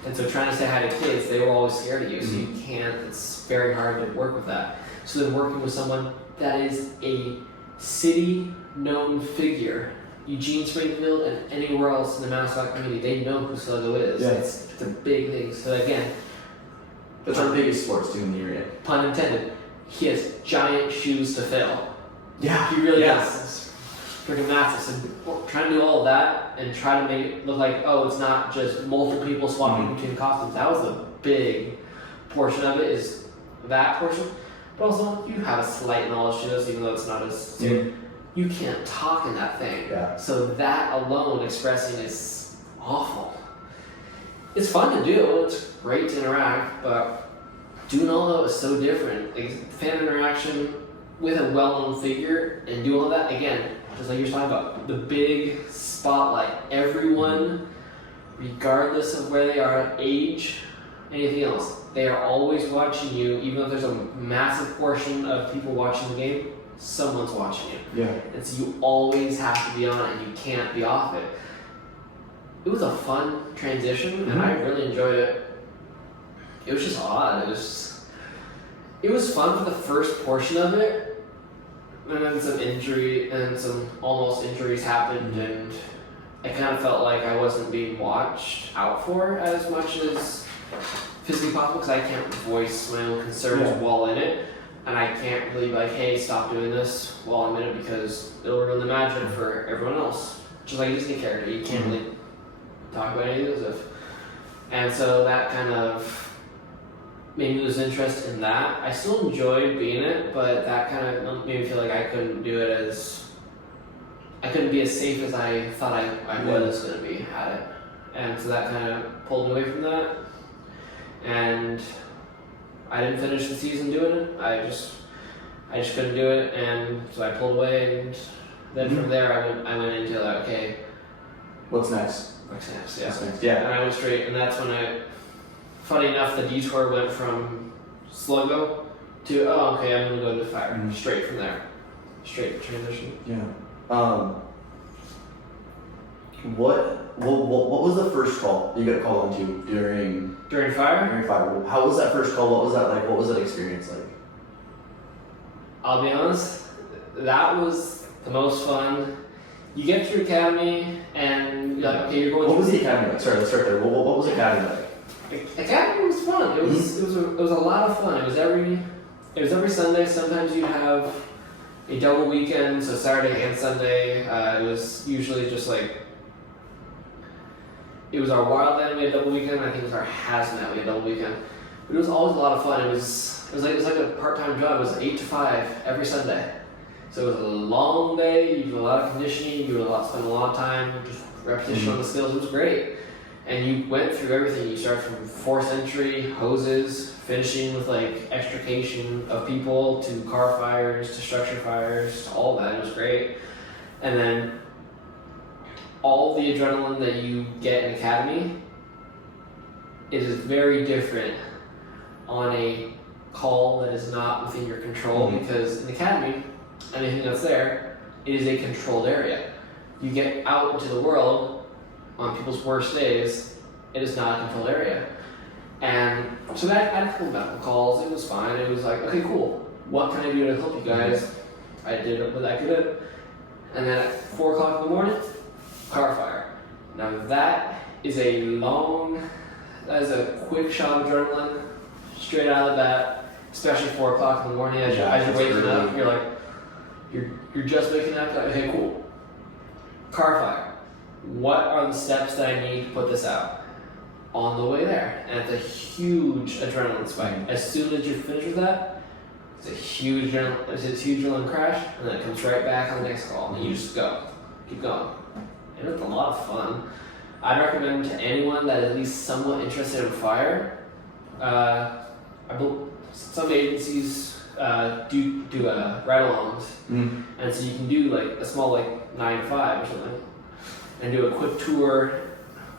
And so trying to say hi to kids, they were always scared of you, so you can't. It's very hard to work with that. So then working with someone that is a city-known figure, Eugene, Springfield, and anywhere else in the mascot community, they know who Sluggo is. Yeah. It's a big thing. So again, That's our biggest sports team in the area. pun intended, he has giant shoes to fill. Yeah. He really does. It's freaking massive. So trying to do all of that and try to make it look like, oh, it's not just multiple people swapping between costumes. That was a big portion of it, is that portion. But also, you have a slight knowledge to this, even though it's not as you can't talk in that thing. Yeah. So that alone, expressing, is awful. It's fun to do, it's great to interact, but doing all that was so different. Like, fan interaction with a well-known figure and doing all that, again, just like you were talking about, the big spotlight. Everyone, regardless of where they are, age, anything else, they are always watching you, even if there's a massive portion of people watching the game, someone's watching you. Yeah. And so you always have to be on it, and you can't be off it. It was a fun transition, and I really enjoyed it. it was just odd. It was fun for the first portion of it, and then some almost injuries happened, and I kind of felt like I wasn't being watched out for as much as physically possible because I can't voice my own concerns while in it, and I can't really be like, hey, stop doing this while I'm in it because it'll ruin the magic for everyone else. Just like a Disney character, you can't really talk about any of this. And so that kind of made me lose interest in that. I still enjoyed being it, but that kind of made me feel like I couldn't be as safe as I thought I was going to be at it. And so that kind of pulled me away from that. And I didn't finish the season doing it. I just couldn't do it, and so I pulled away. And then from there, I went into like, okay, what's next? What's next? Yeah. What's next? Yeah. And I went straight, and that's when funny enough, the detour went from Sluggo to I'm gonna go to Fire. Straight from there, straight transition. Yeah. What was the first call you got called into during Fire? During Fire. How was that first call? What was that like? What was that experience like? I'll be honest, that was the most fun. You get through Academy and you're like, okay, you're going. What was the Academy like? Sorry, let's start there. What was Academy like? Academy was fun. It was a lot of fun. It was every Sunday. Sometimes you'd have a double weekend, so Saturday and Sunday. It was usually just like. It was our Wildland, we had double weekend. I think it was our Hazmat, we had double weekend. But it was always a lot of fun. It was like a part-time job. It was 8 to 5 every Sunday. So it was a long day. You do a lot of conditioning. You spend a lot of time just repetition on the skills. It was great. And you went through everything. You start from force entry, hoses, finishing with like extrication of people to car fires to structure fires to all that. It was great. And then all the adrenaline that you get in Academy, it is very different on a call that is not within your control because in Academy, anything that's there, it is a controlled area. You get out into the world on people's worst days, it is not a controlled area. And so that I had a couple medical calls, it was fine. It was like, okay, cool. What can I do to help you guys? I did what I could. And then at 4 o'clock in the morning, car fire. Now that is a quick shot of adrenaline straight out of that, especially 4 o'clock in the morning as you're waking up. You're like, you're just waking up. Like, okay, cool. Car fire. What are the steps that I need to put this out? On the way there, and it's a huge adrenaline spike. As soon as you're finished with that, it's a huge adrenaline crash, and then it comes right back on the next call, and you just keep going. And it's a lot of fun. I'd recommend to anyone that is at least somewhat interested in fire. Some agencies do ride-alongs, and so you can do like a small 9 to 5 or something, and do a quick tour,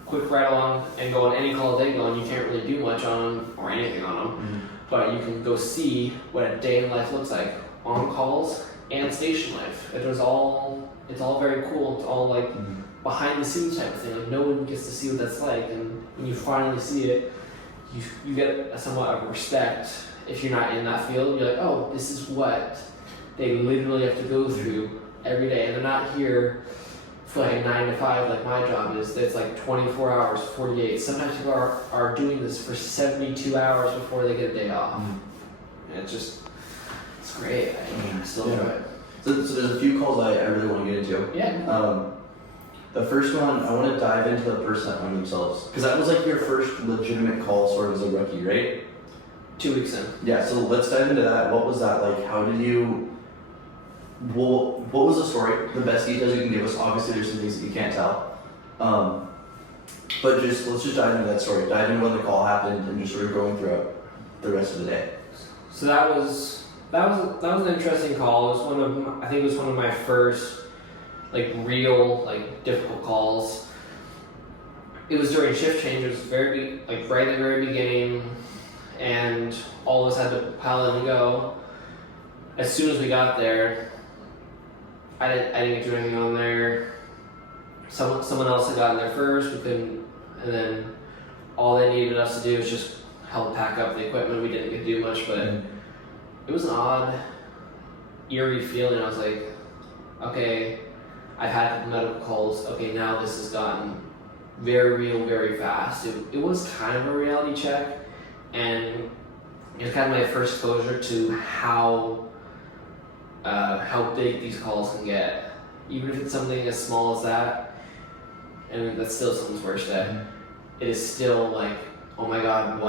quick ride-along, and go on any call they go on. You can't really do much on them or anything on them, but you can go see what a day in life looks like on calls and station life. It's all very cool. It's all behind the scenes type of thing. Like no one gets to see what that's like, and when you finally see it, you get somewhat of respect. If you're not in that field, you're like, oh, this is what they literally have to go through every day, and they're not here for 9 to 5 like my job is. It's 24 hours, 48. Sometimes people are doing this for 72 hours before they get a day off. And it's great. I still enjoy it. So there's a few calls I really want to get into. Yeah. The first one, I want to dive into the person that hung themselves. Because that was your first legitimate call sort of as a rookie, right? 2 weeks in. Yeah, so let's dive into that. What was that like? How did you... What was the story? The best details you can give us. Obviously, there's some things that you can't tell. But let's just dive into that story. Dive into when the call happened and just sort of going throughout the rest of the day. So that was an interesting call. I think it was one of my first real difficult calls. It was during shift change. It was right at the very beginning, and all of us had to pile in and go. As soon as we got there, I didn't get to do anything on there. Someone else had gotten there first. We couldn't, and then all they needed us to do was just help pack up the equipment. We didn't get to do much, but it was an odd, eerie feeling. I was like, okay, I've had medical calls. Okay, now this has gotten very real, very fast. It was kind of a reality check, and it was kind of my first exposure to how big these calls can get. Even if it's something as small as that, and that's still someone's worst day, it is still like, oh my god,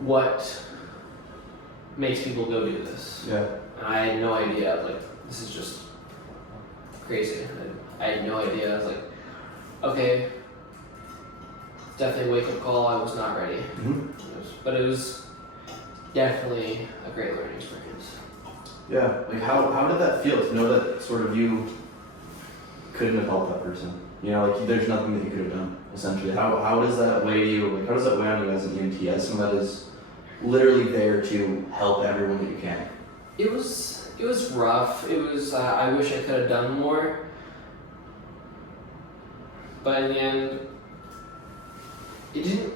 what makes people go do this? Yeah. And I had no idea, like, this is just crazy. I had no idea. I was like, okay, definitely a wake-up call. I was not ready. But it was definitely a great learning experience. Yeah, like how did that feel to know that sort of you couldn't have helped that person? You know, like there's nothing that you could have done, essentially. How does that weigh you? Like, how does that weigh on you as an EMT, as someone that is literally there to help everyone that you can? It was rough. It was, I wish I could have done more. But in the end, it didn't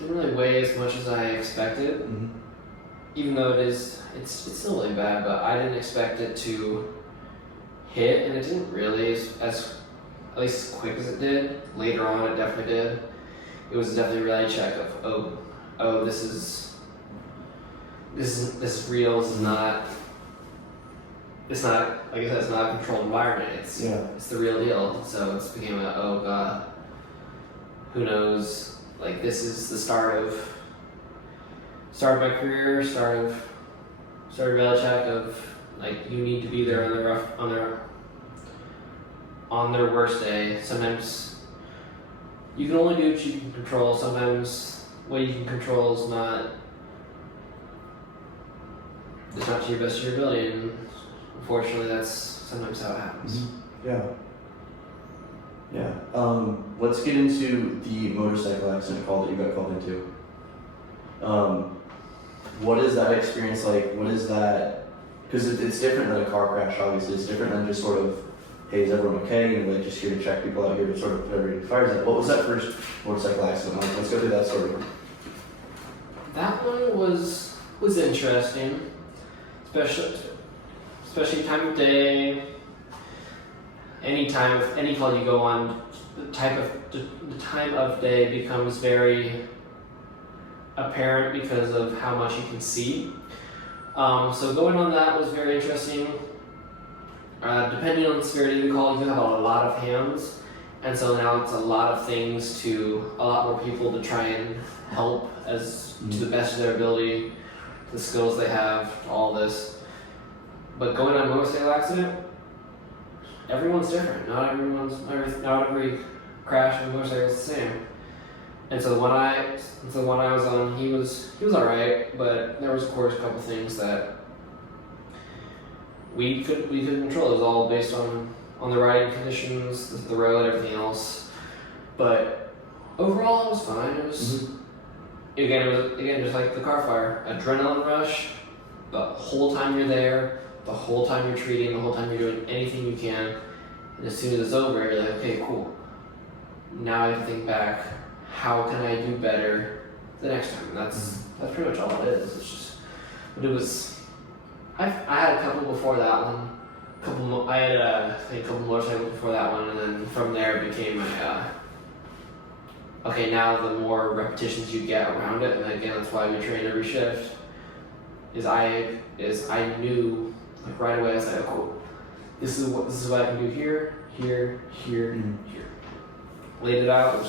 really weigh as much as I expected. Even though it's still really bad, but I didn't expect it to hit, and it didn't really as at least as quick as it did. Later on, it definitely did. It was definitely a reality check of oh this is real. This is not. It's not, like I said, it's not a controlled environment. It's the real deal. So it's became a, oh god, who knows? Like, this is the start of my career, start of reality check of, like, you need to be there on their worst day. Sometimes you can only do what you can control. Sometimes what you can control is not to your best of your ability, and unfortunately that's sometimes how it happens. Yeah. Let's get into the motorcycle accident call that you got called into. What is that experience like? What is that? Because it's different than a car crash, obviously. It's different than just sort of, hey, is everyone okay? And like just here to check people out here to sort of put everybody to fires at. What was that first motorcycle accident like? Let's go through that story. That one was interesting, especially time of day. Any call you go on, the time of day becomes very apparent because of how much you can see. So going on that was very interesting. Depending on the severity of the call, you have a lot of hands, and so now it's a lot of things to a lot more people to try and help as to the best of their ability, the skills they have, all this. But going on a motorcycle accident, everyone's different. Not every crash of a motorcycle is the same. And so the one I was on, he was alright, but there was of course a couple things that we couldn't control. It was all based on the riding conditions, the road, everything else. But overall, it was fine. It was again just like the car fire, adrenaline rush. The whole time you're there, the whole time you're treating, the whole time you're doing anything you can, and as soon as it's over, you're like, okay, cool. Now I have to think back. How can I do better the next time? And that's pretty much all it is. It's just, but it was. I had a couple before that one. I had a couple motorcycles before that one, and then from there it became okay. Now the more repetitions you get around it, and again that's why we train every shift. I knew like right away. I was like, oh, cool. This is what I can do here, here, here, here. Laid it out.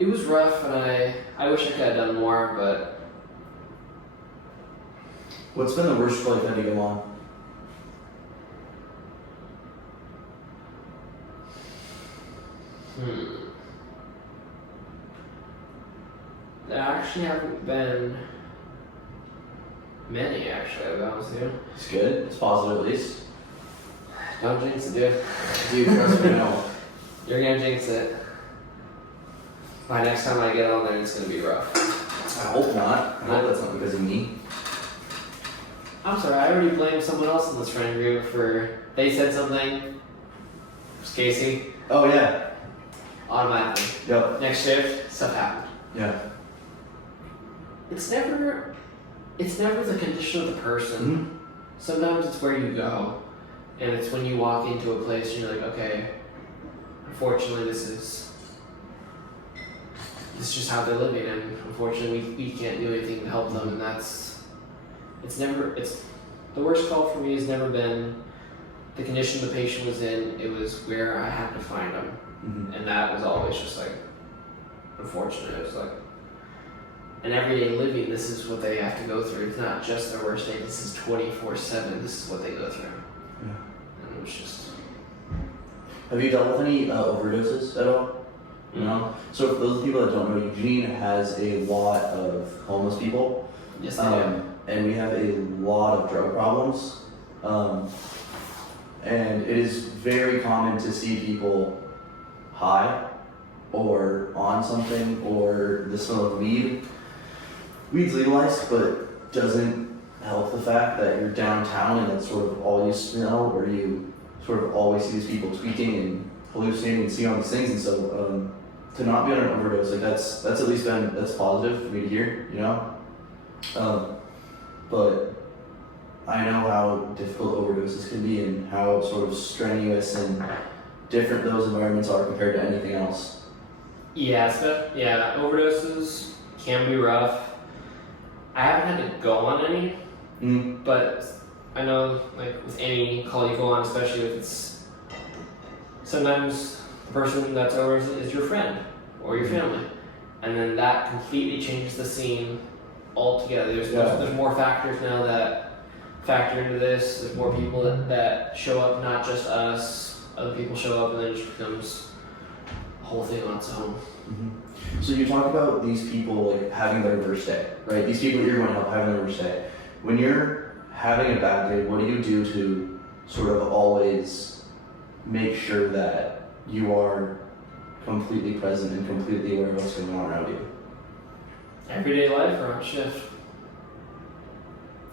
It was rough, and I wish I could have done more, but. What's been the worst flight that you go on? There actually haven't been many, actually, I'll be honest with you. It's good. It's positive at least. Don't jinx it, dude. Dude, trust me, no. You're gonna jinx it. By next time I get on there, it's gonna be rough. I hope not. I hope that's not because of me. I'm sorry, I already blamed someone else in this friend group for, they said something. It was Casey. Oh yeah. automatically. Yep. Next shift, stuff happened. Yeah. It's never the condition of the person. Mm-hmm. Sometimes it's where you go, and it's when you walk into a place and you're like, okay, unfortunately this is just how they're living, and unfortunately we can't do anything to help them, and it's the worst call for me has never been the condition the patient was in. It was where I had to find them, Mm-hmm. and that was always just like unfortunate. It was like an everyday living. This is what they have to go through. It's not just their worst day. This is 24/7. This is what they go through. Yeah. And it was just. Have you dealt with any overdoses at all? No. So for those people that don't know, Eugene has a lot of homeless people. Yes, they do. And we have a lot of drug problems. And it is very common to see people high or on something or the smell of weed. Weed's legalized, but doesn't help the fact that you're downtown and that's sort of all you smell, or you sort of always see these people tweaking and hallucinating and seeing all these things. And so to not be on an overdose, like that's at least that's positive for me to hear, you know. But I know how difficult overdoses can be and how sort of strenuous and different those environments are compared to anything else. Yeah, overdoses can be rough. I haven't had to go on any, but I know, like with any call you go on, especially if it's sometimes the person that's overdosed is your friend or your family, and then that completely changes the scene altogether. There's more factors now that factor into this. There's more people that show up, not just us. Other people show up, and then it just becomes a whole thing on its own. Mm-hmm. So you talk about these people like having their worst day, right? These people that you're going to help having their worst day. When you're having a bad day, what do you do to sort of always make sure that you are completely present and completely aware of what's going on around you? Everyday life or on shift?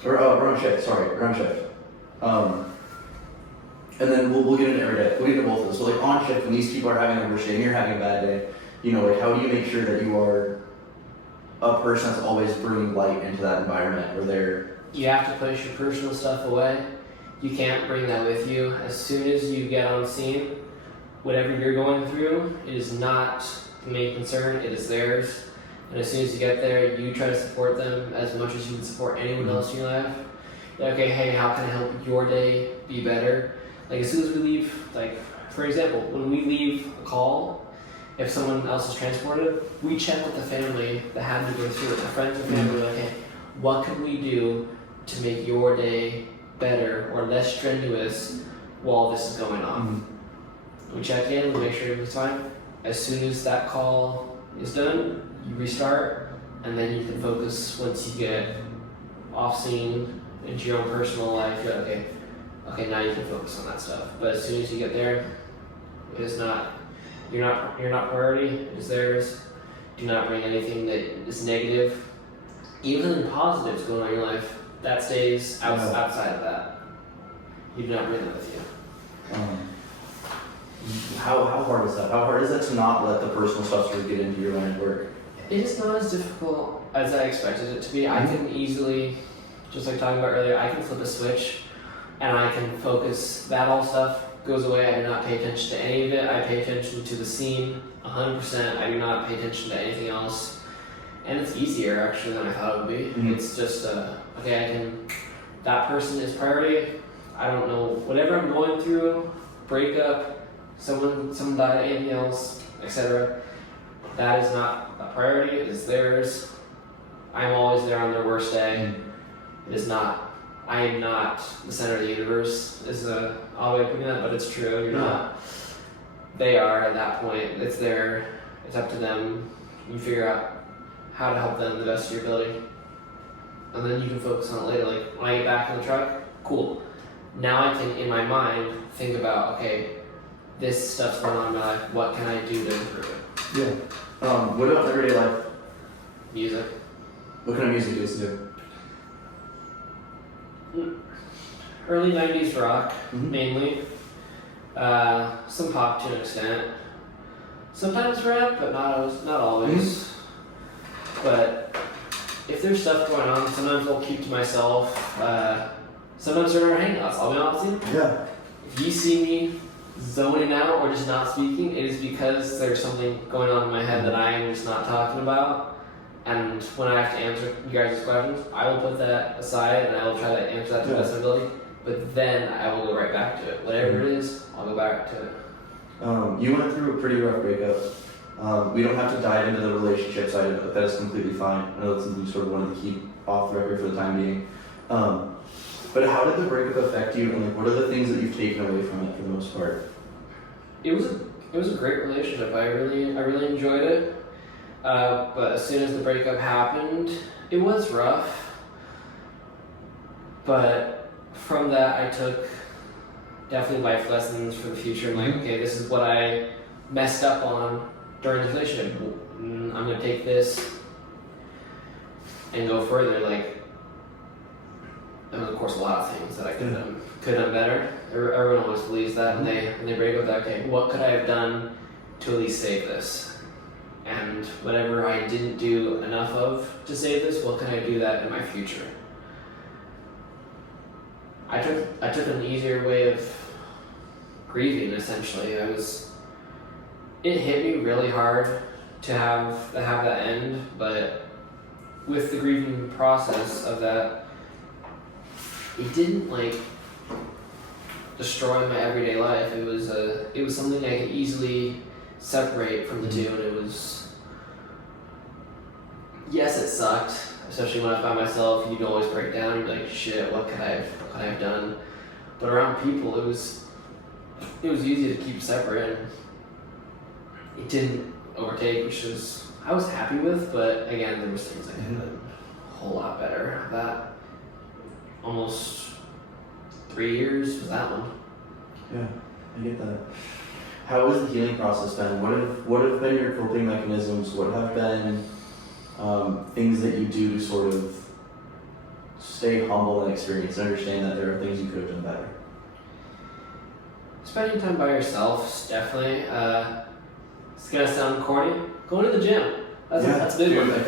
Or on shift, sorry, on shift. And then we'll get into every day. We'll get into both of those. So like on shift, when these people are having their worst day and you're having a bad day, you know, like how do you make sure that you are a person that's always bringing light into that environment where they're... You have to push your personal stuff away. You can't bring that with you. As soon as you get on scene, whatever you're going through, it is not the main concern, it is theirs. And as soon as you get there, you try to support them as much as you can support anyone else in your life. Like, okay, hey, how can I help your day be better? Like as soon as we leave, like for example, when we leave a call, if someone else is transported, we check with the family that had to go through it, the friends and family, like, hey, what can we do to make your day better or less strenuous while this is going on? We check in, we make sure everything's fine. As soon as that call is done, you restart, and then you can focus once you get off scene into your own personal life. You're like, okay, now you can focus on that stuff. But as soon as you get there, it is not, you're not priority, it is theirs. Do not bring anything that is negative, even positives going on in your life, that stays outside of that. You do not bring that with you. How hard is that? How hard is it to not let the personal stuff sort of get into your line of work? It is not as difficult as I expected it to be. I can easily, just like talking about earlier, I can flip a switch and I can focus. That all stuff goes away. I do not pay attention to any of it. I pay attention to the scene 100%. I do not pay attention to anything else. And it's easier actually than I thought it would be. It's just, okay, that person is priority. I don't know, whatever I'm going through, breakup, someone died, anything else, etc. That is not a priority, it is theirs. I'm always there on their worst day. It is not, I am not the center of the universe, is a odd way of putting that, but it's true, you're not. They are at that point, it's up to them. You figure out how to help them the best of your ability. And then you can focus on it later, like when I get back in the truck, cool. Now I can, in my mind, think about, okay, this stuff's going on in my life, what can I do to improve it? Yeah. What about everyday life? Music. What kind of music do you listen to? Early 90s rock, mainly. Some pop to an extent. sometimes rap, but not always. But if there's stuff going on, sometimes I'll keep to myself. Sometimes during our hangouts, I'll be honest with you. Yeah. If you see me zoning out or just not speaking, it is because there's something going on in my head that I am just not talking about. And when I have to answer you guys' questions, I will put that aside and I will try to answer that to the best of my ability. But then I will go right back to it. Whatever it is, I'll go back to it. You went through a pretty rough breakup. We don't have to dive into the relationship side of it, but that is completely fine. I know that's something you sort of wanted to keep off the record for the time being. But how did the breakup affect you, and like, what are the things that you've taken away from it for the most part? It was a great relationship. I really enjoyed it. But as soon as the breakup happened, it was rough. But from that, I took definitely life lessons for the future. I'm like, okay, this is what I messed up on during the relationship. I'm gonna take this and go further. Like, there was of course a lot of things that I could have done better. Everyone always believes that when they break up. That okay, what could I have done to at least save this? And whatever I didn't do enough of to save this, what can I do that in my future? I took an easier way of grieving. Essentially, it hit me really hard to have that end, but with the grieving process of that, it didn't like destroy my everyday life. It was something I could easily separate from the two, and it was, yes, it sucked, especially when I was by myself. You'd always break down. You'd be like, shit, what could I have done? But around people, it was easy to keep separate. It didn't overtake, which I was happy with. But again, there was things I could have done a whole lot better. That almost 3 years was that one. Yeah, I get that. How has the healing process been? What have been your coping mechanisms? What have been things that you do to sort of stay humble and experience and understand that there are things you could have done better? Spending time by yourself, definitely. It's gonna sound corny. Going to the gym. That's a big one. I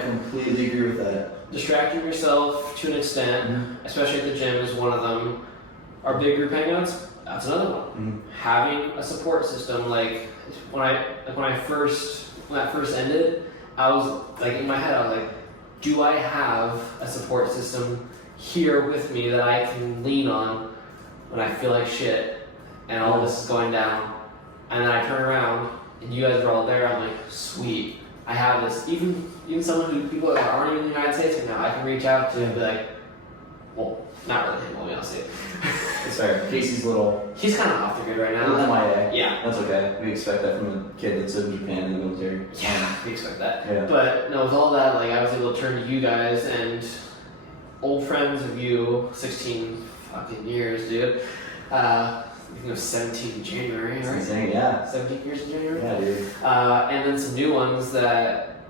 completely agree with that. Distracting yourself to an extent, especially at the gym, is one of them. Our big group hangouts, that's another one. Having a support system, like when that first ended, I was like, in my head, I was like, do I have a support system here with me that I can lean on when I feel like shit and all this is going down? And then I turn around and you guys are all there. I'm like, sweet, I have this. Even people that aren't even in the United States right now, I can reach out to and be like, well, not really him, obviously. It's fair. Casey's He's kind of off the grid right now. MIA. Yeah. That's okay. We expect that from a kid that's in Japan in the military. Yeah, we expect that. Yeah. But no, with all that, like, I was able to turn to you guys and old friends of you, 16 fucking years, dude. I think it was 17 in January, right? That's insane, yeah. 17 years in January? Yeah, dude. And then some new ones that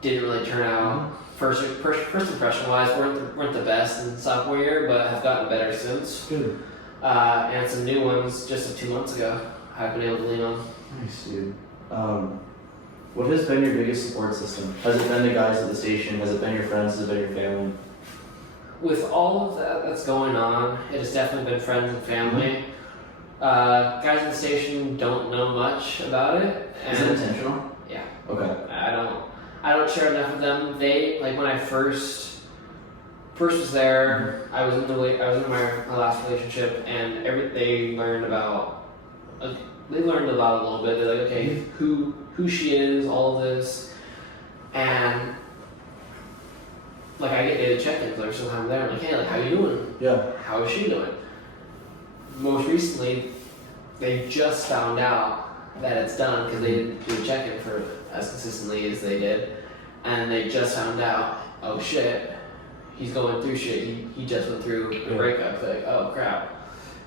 didn't really turn out. First impression wise, weren't the best in sophomore year, but have gotten better since. Good. And some new ones just 2 months ago I've been able to lean on. Nice, dude. What has been your biggest support system? Has it been the guys at the station? Has it been your friends? Has it been your family? With all of that that's going on, it has definitely been friends and family. Guys at the station don't know much about it. Is it intentional? Yeah. Okay. I don't share enough with them. They, like, when I first was there, I was in my last relationship, and they learned about it a little bit. They're like, okay, who she is, all of this, and like, I get daily check-ins every single time I'm there. I'm like, hey, like, how you doing? Yeah. How is she doing? Most recently, they just found out that it's done because they didn't do a check-in for as consistently as they did, and they just found out, oh shit, he's going through shit. He just went through a breakup. Like, oh crap.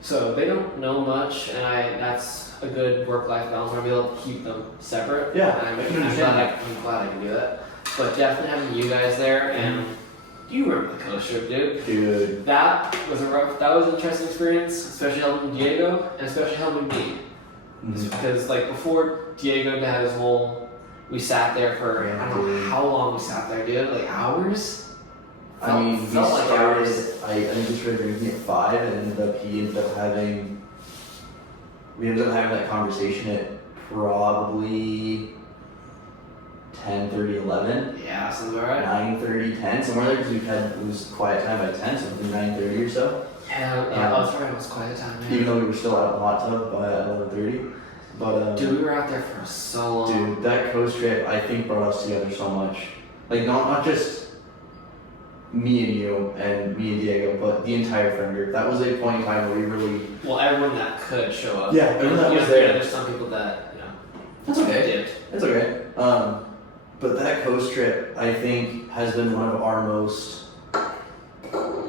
So they don't know much, and that's a good work-life balance. I'll be able to keep them separate. Yeah. I'm glad I can do that. But definitely having you guys there, and you remember the coast trip, dude. Dude. That was an interesting experience, especially helping Diego, and especially helping me. Because like before Diego had his whole, we sat there for I don't know how long we sat there, dude. Like hours. I mean, we felt like started. hours. I think we started drinking at 5, and he ended up having. We ended up having that conversation at probably 10:30, 11. Yeah, sounds alright. 9:30, 10, somewhere there, because it was quiet time by 10, so 9:30 or so. Yeah, that's right. It was quiet time. Man. Even though we were still out in the hot tub by 11:30. But dude, we were out there for so long. Dude, that coast trip I think brought us together so much. Like not just me and you and me and Diego, but the entire friend group. That was a point in time where we really. Well, everyone that could show up. Yeah, everyone that was there. There's some people that That's okay. Dipped. It's okay. But that coast trip I think has been one of our most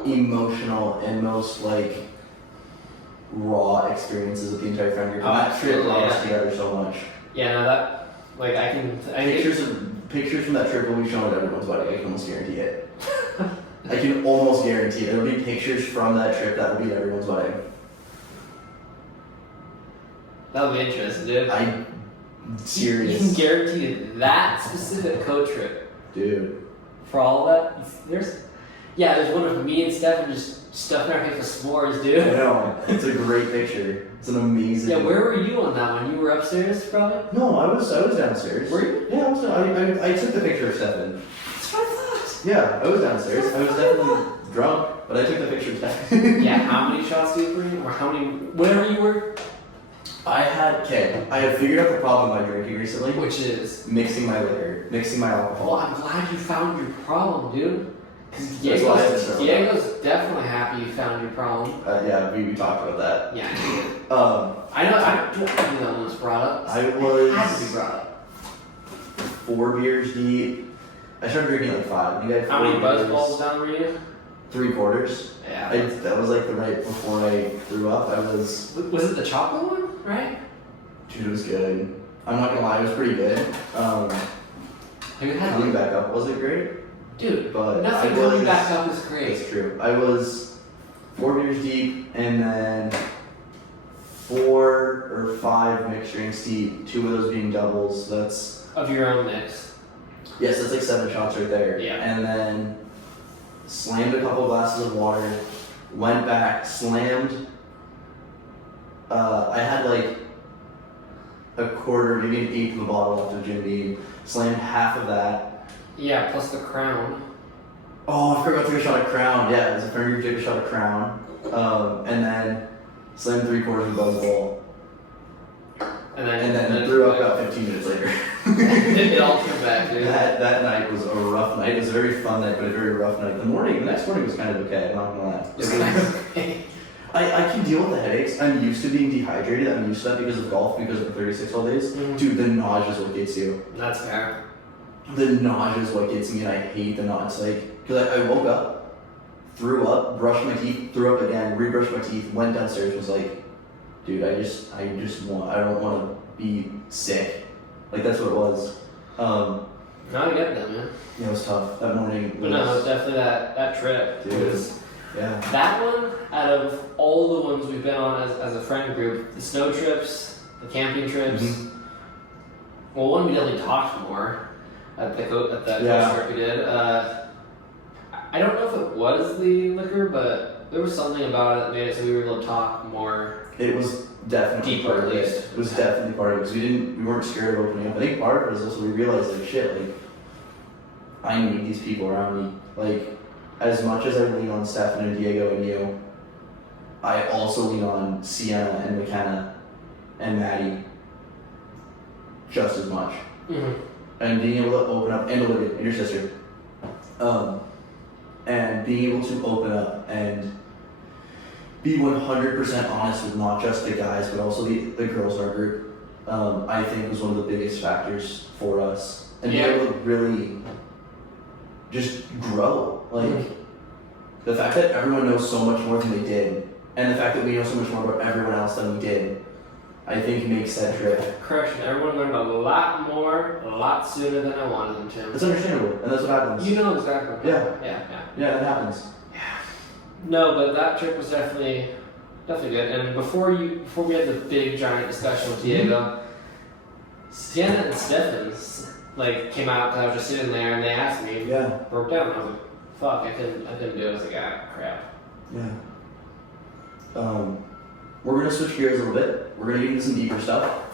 emotional and most like raw experiences with the entire friend group. And that trip brought us together so much. Yeah, no, that like I can pictures from that trip will be shown at everyone's wedding. I can almost guarantee it. I can almost guarantee it. There will be pictures from that trip that will be at everyone's wedding. That'll be interesting, dude. I'm serious. You can guarantee that specific coach trip, dude. For all of that, there's one of me and Stefan just stuffing our face with s'mores, dude. I know. It's a great picture. It's an amazing. Yeah, where were you on that one? You were upstairs, probably. No, I was downstairs. Were you? Yeah, I took the picture of Stefan. That's what I thought. Yeah, I was downstairs. I was definitely drunk, but I took the picture of Stefan. Yeah, how many shots did you bring, or how many? Whatever you were. I had figured out the problem by drinking recently, Which is mixing my liquor, mixing my alcohol. Well, I'm glad you found your problem, dude. Because That's Diego's definitely happy you found your problem. Yeah, we talked about that. Yeah, I I know. I knew that one was brought up. I It had to was be brought up. 4 beers deep. I started drinking like 5. You guys. How many buzzballs down were you? 3/4. Yeah. That was like the night before I threw up. Was it the chocolate one? Right. Dude, it was good. I'm not gonna lie, it was pretty good. Coming back up wasn't great. Dude, but nothing coming back up is great. It's true. I was 4 beers deep and then 4 or 5 mixed drinks deep. 2 of those being doubles. That's of your own mix. Yes, that's like 7 shots right there. Yeah. And then slammed a couple glasses of water. Went back, slammed. I had like a quarter, maybe an eighth of a bottle left of Jim Beam. Slammed half of that. Yeah, plus the Crown. Oh, I forgot to take a shot of Crown. Yeah, it was a friend group took a shot of Crown. And then slammed 3/4 of a Buzzball. And then threw up about 15 minutes later. It all came back, dude. That night was a rough night. It was a very fun night, but a very rough night. The next morning was kind of okay, I'm not gonna lie. It was kind of okay. I can deal with the headaches. I'm used to being dehydrated. I'm used to that because of golf, because of the 36 all days. Dude, the nausea is what gets you. That's fair. The nausea is what gets me, and I hate the nausea. Like, because I woke up, threw up, brushed my teeth, threw up again, rebrushed my teeth, went downstairs, was like, dude, I don't want to be sick. Like, that's what it was. No, I get that, man. Yeah, it was tough. That morning But no, it was definitely that trip. Dude. Yeah. That one, out of all the ones we've been on as a friend group, the snow trips, the camping trips, well, one we definitely talked more at the coast trip we did. I don't know if it was the liquor, but there was something about it that made it so we were able to talk more. It was definitely Deeper, part of at it. least. It was definitely part of it because we weren't scared of opening up. I think part of it is also we realized like shit, like I need these people around me. Like as much as I lean on Stefan and Diego and you, I also lean on Sienna and McKenna and Maddie just as much. And being able to open up, and Olivia, and your sister, and being able to open up and be 100% honest with not just the guys but also the girls in our group, I think was one of the biggest factors for us. And being able to really just grow. Like, the fact that everyone knows so much more than they did, and the fact that we know so much more about everyone else than we did, I think makes that trip. Correction, everyone learned a lot more, a lot sooner than I wanted them to. It's understandable, and that's what happens. You know exactly. Yeah. Yeah. Yeah, that happens. No, but that trip was definitely definitely good. And before we had the big giant discussion with Diego, Sienna and Stephens like came out because I was just sitting there and they asked me, Yeah. broke down. I was like, fuck, I couldn't do it. I was like, crap. Yeah. We're gonna switch gears a little bit. We're gonna get into some deeper stuff.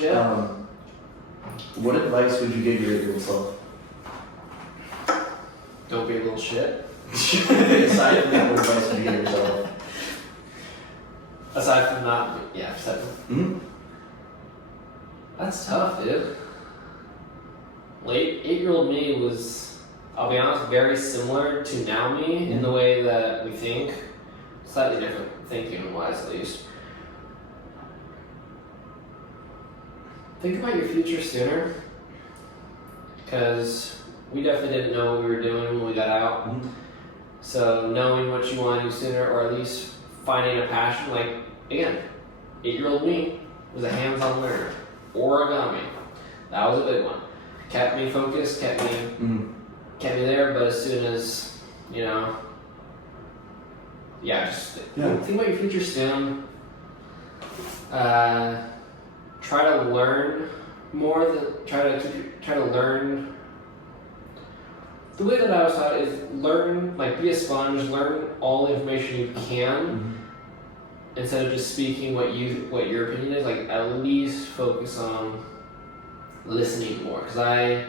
Yeah. What advice would you give your 8-year-old self? Don't be a little shit. Aside from that, what advice would you give yourself? Aside from not, yeah, aside from. Mm-hmm. That's tough, dude. Late 8-year-old me was, I'll be honest, very similar to now me in the way that we think. Slightly different thinking wise, at least. Think about your future sooner, because we definitely didn't know what we were doing when we got out. Mm-hmm. So knowing what you want to do sooner, or at least finding a passion, like again, 8-year-old me was a hands-on learner. Origami, that was a big one. Kept me focused, kept me there. But as soon as just think about your future soon. Try to learn more. Try to learn. The way that I was taught is learn, like be a sponge, learn all the information you can, instead of just speaking what your opinion is. Like at least focus on listening more. Because I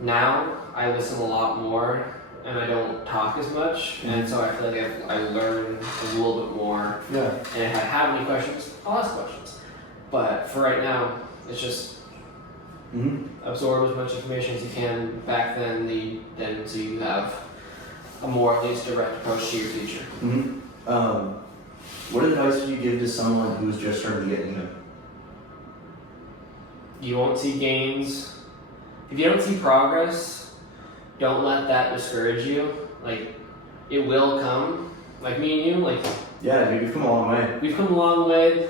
listen a lot more and I don't talk as much, and so I feel like I learn a little bit more. Yeah. And if I have any questions, I'll ask questions. But for right now, it's just absorb as much information as you can back then, so you have a more at least direct approach to your future. What advice would you give to someone who's just starting to get into it? You won't see gains. If you don't see progress, don't let that discourage you. Like, it will come. Like me and you, like... Yeah, dude, you've come a long way. We've come a long way.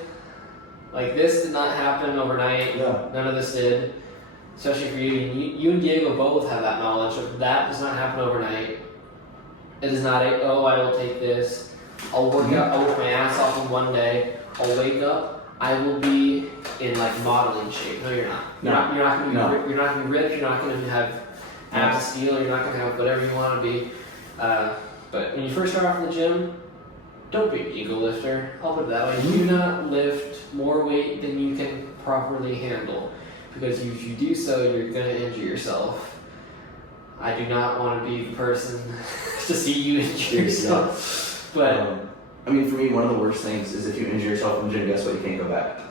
Like, this did not happen overnight. Yeah. None of this did. Especially for you. You and Diego both have that knowledge. That does not happen overnight. It is not I will take this. I'll work out. I'll work my ass off in one day. I'll wake up. I will be in like modeling shape. No, you're not. You're not going to be. You're not going to be rich. You're not going to have abs of steel. You're not going to have whatever you want to be. But when you first start off in the gym, don't be an ego lifter. I'll put it that way. Do not lift more weight than you can properly handle, because if you do so, you're going to injure yourself. I do not want to be the person to see you injure yourself. But I mean, for me, one of the worst things is if you injure yourself in the gym, guess what? You can't go back.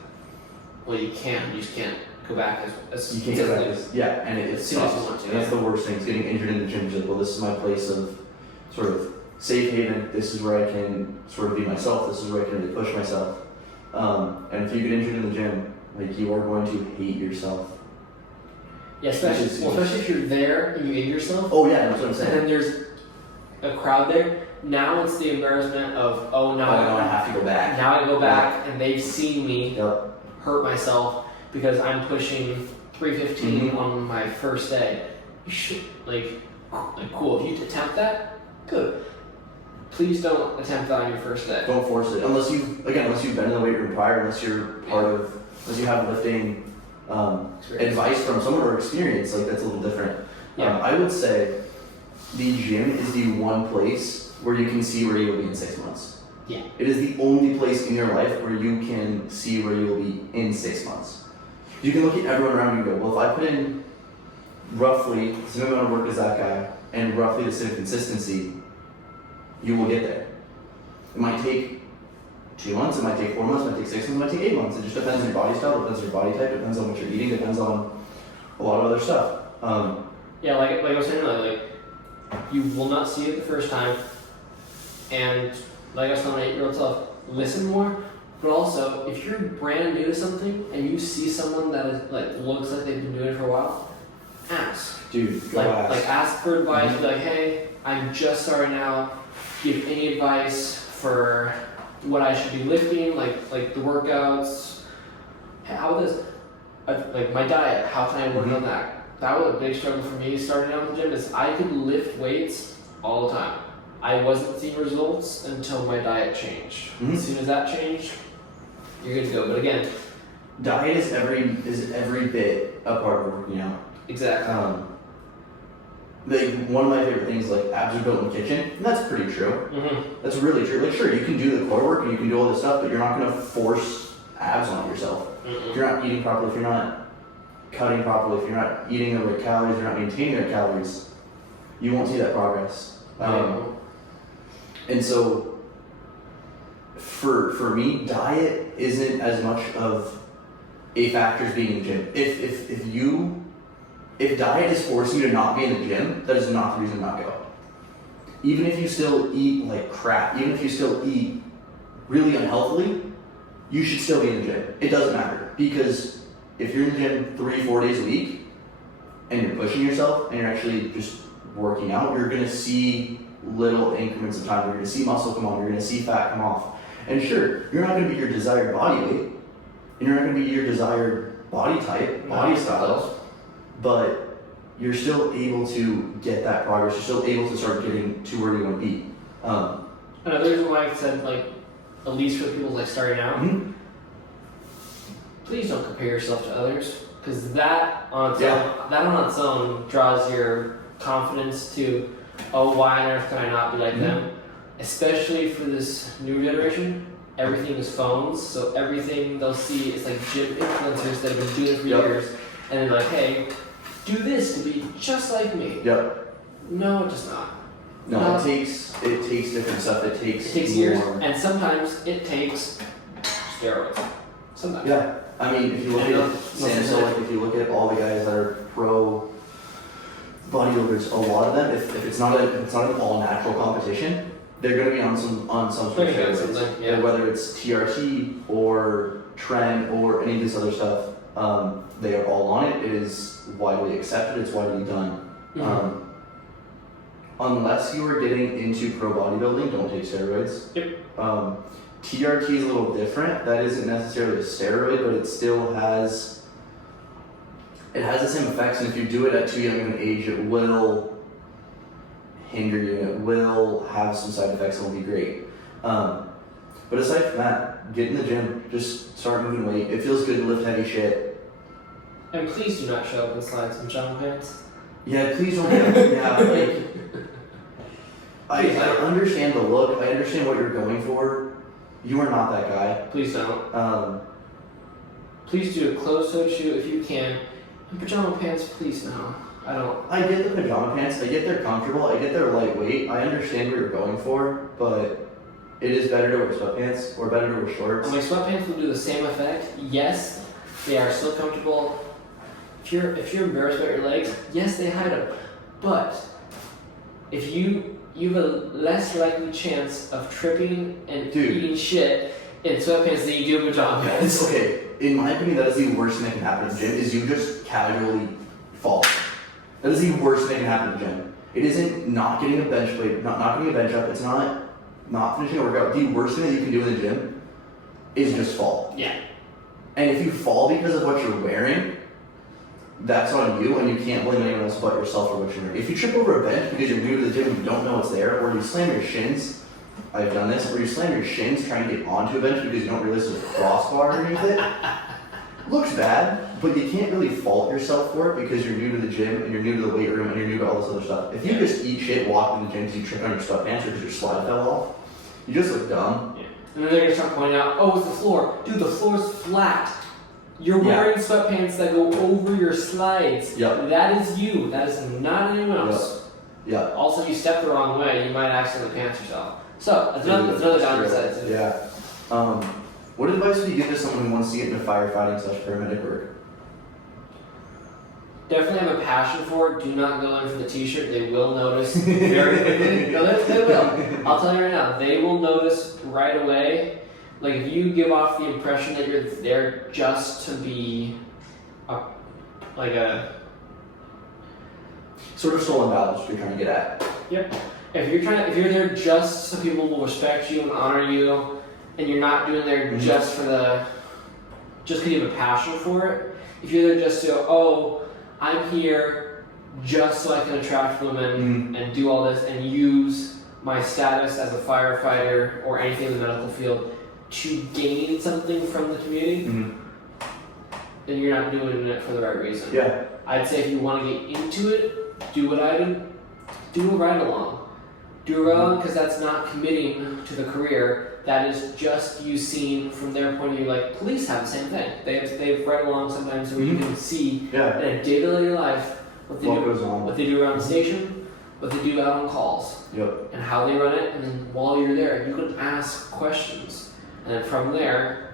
Well, you can. You just can't go back as you can't go back and it soon as you want to. And that's the worst thing, is getting injured in the gym. Just like, well, this is my place of sort of safe haven. This is where I can sort of be myself. This is where I can really push myself. And if you get injured in the gym, like, you are going to hate yourself. Yeah, especially if you're there and you injure yourself. Oh yeah, that's what I'm saying. And then there's a crowd there. Now it's the embarrassment of, now I have to go back. Now I go back and they've seen me hurt myself because I'm pushing 315 on my first day. You should, like cool. If you attempt that, good. Please don't attempt that on your first day. Don't force it. Unless you've been in the weight room prior, unless you have lifting advice from someone or experience, like, that's a little different. Yeah. I would say the gym is the one place where you can see where you will be in 6 months. Yeah. It is the only place in your life where you can see where you will be in 6 months. You can look at everyone around you and go, well, if I put in roughly the same amount of work as that guy and roughly the same consistency, you will get there. It might take 2 months, it might take 4 months, it might take 6 months, it might take 8 months. It just depends on your body style, depends on your body type, depends on what you're eating, depends on a lot of other stuff. Yeah, like I was saying earlier, like, you will not see it the first time, and like I was telling my 8-year-old self, listen more. But also, if you're brand new to something and you see someone that is looks like they've been doing it for a while, ask. Dude, go ask. Like ask for advice. Be like, hey, I'm just starting out. Give any advice for what I should be lifting, like the workouts. Hey, how about this? Like my diet. How can I work on that? That was a big struggle for me starting out in the gym. Is I could lift weights all the time. I wasn't seeing results until my diet changed. Mhm. As soon as that changed, you're good to go. But again, diet is every bit a part of working out. exactly. Like one of my favorite things, like abs are built in the kitchen, and that's pretty true. Mm-hmm. That's really true. Like sure, you can do the core work and you can do all this stuff, but you're not gonna force abs on yourself. If you're not eating properly, if you're not cutting properly, if you're not eating the right calories, you're not maintaining the right calories, you won't see that progress. And so, for me, diet isn't as much of a factor as being in the gym. If diet is forcing you to not be in the gym, that is not the reason to not go. Even if you still eat like crap, even if you still eat really unhealthily, you should still be in the gym. It doesn't matter, because if you're in the gym 3-4 days a week and you're pushing yourself and you're actually just working out, you're gonna see little increments of time. You're gonna see muscle come on, you're gonna see fat come off. And sure, you're not gonna be your desired body weight, and you're not gonna be your desired body type, body style, but you're still able to get that progress. You're still able to start getting to where you want to be. Another reason why I said, like, at least for people like starting out, Mhm. please don't compare yourself to others, because that on its own draws your confidence to, oh, why on earth can I not be like them? Especially for this new generation, everything is phones, so everything they'll see is like gym influencers that have been doing it for years, and they're like, hey, do this to be just like me. Yep. No, it does not. No, it takes different stuff. It takes years, more. and sometimes it takes steroids. Sometimes. Yeah, I mean, if you look at Samson, like if you look at all the guys that are pro bodybuilders, a lot of them, if it's not an all natural competition, they're going to be on some sort of steroids. Yeah. Whether it's TRT or Tren or any of this other stuff, they are all on it. It is widely accepted. It's widely done. Mm-hmm. Unless you are getting into pro bodybuilding, don't take steroids. Yep. TRT is a little different. That isn't necessarily a steroid, but it still has the same effects. And if you do it at too young of an age, it will hinder you. It will have some side effects. It will be great. But aside from that, get in the gym. Just start moving weight. It feels good to lift heavy shit. And please do not show up in slides and pajama pants. Yeah, please don't. Like, I understand the look. I understand what you're going for. You are not that guy. Please don't. Please do a closed-toed shoe if you can. And pajama pants, please no. I don't. I get the pajama pants. I get they're comfortable. I get they're lightweight. I understand what you're going for, but it is better to wear sweatpants or better to wear shorts. And my sweatpants will do the same effect. Yes, they are still comfortable. If you're embarrassed about your legs, yes, they hide them. But if you have a less likely chance of tripping and eating shit in sweatpants than you do in pajama pants. Okay, in my opinion, that is the worst thing that can happen in the gym, is you just casually fall. That is the worst thing that can happen in the gym. It isn't not getting a bench plate, not getting a bench up, it's not finishing a workout. The worst thing that you can do in the gym is just fall. Yeah. And if you fall because of what you're wearing, that's on you, and you can't blame anyone else but yourself for what you're wearing. If you trip over a bench because you're new to the gym and you don't know what's there, or you slam your shins, I've done this, or you slam your shins trying to get onto a bench because you don't realize there's a crossbar underneath it, looks bad, but you can't really fault yourself for it because you're new to the gym and you're new to the weight room and you're new to all this other stuff. If you just eat shit, walk in the gym because you tripped on your sweatpants or because your slide fell off, you just look dumb. Yeah. And then they're gonna start pointing out, oh, it's the floor. Dude, the floor's flat. You're wearing sweatpants that go over your slides. Yep. That is you. That is not anyone else. Yeah. Also, if you step the wrong way, you might accidentally pants yourself. So, that's another downside too. Yeah. What advice would you give to someone who wants to get into firefighting / paramedic work? Definitely have a passion for it. Do not go in for the t-shirt. They will notice very quickly. No, they will. I'll tell you right now. They will notice right away. Like, if you give off the impression that you're there just to be a sort of stolen value you're trying to get at. Yep. If you're there just so people will respect you and honor you, and you're not doing there just because you have a passion for it. If you're there just to, oh, I'm here just so I can attract women and do all this and use my status as a firefighter or anything in the medical field to gain something from the community, then you're not doing it for the right reason. Yeah. I'd say if you want to get into it, do what I do. Do a ride along. Do a ride along because that's not committing to the career. That is just you seeing from their point of view. Like police have the same thing. They've ride along sometimes where you can see in a day-to-day life what they do around the station, what they do out on calls, and how they run it. And then while you're there, you can ask questions. And then from there,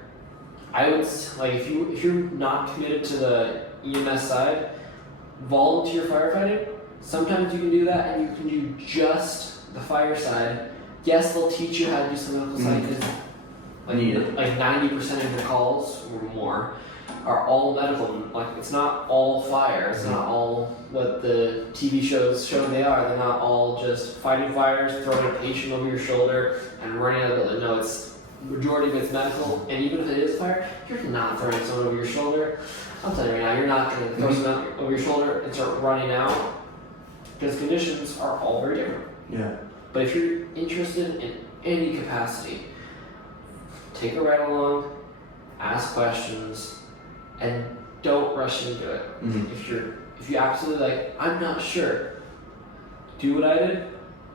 I would like if you're not committed to the EMS side, volunteer firefighting. Sometimes you can do that, and you can do just the fire side. Yes, they'll teach you how to do some medical side because like 90% of your calls or more are all medical. Like it's not all fire. It's not all what the TV shows show they are. They're not all just fighting fires, throwing a patient over your shoulder, and running out of the building. No, it's majority of it's medical. And even if it is fire, you're not throwing someone over your shoulder. I'm telling you right now, you're not going to throw someone over your shoulder and start running out because conditions are all very different. Yeah. But if you're interested in any capacity, take a ride along, ask questions, and don't rush into it. If you absolutely like, I'm not sure, do what I did.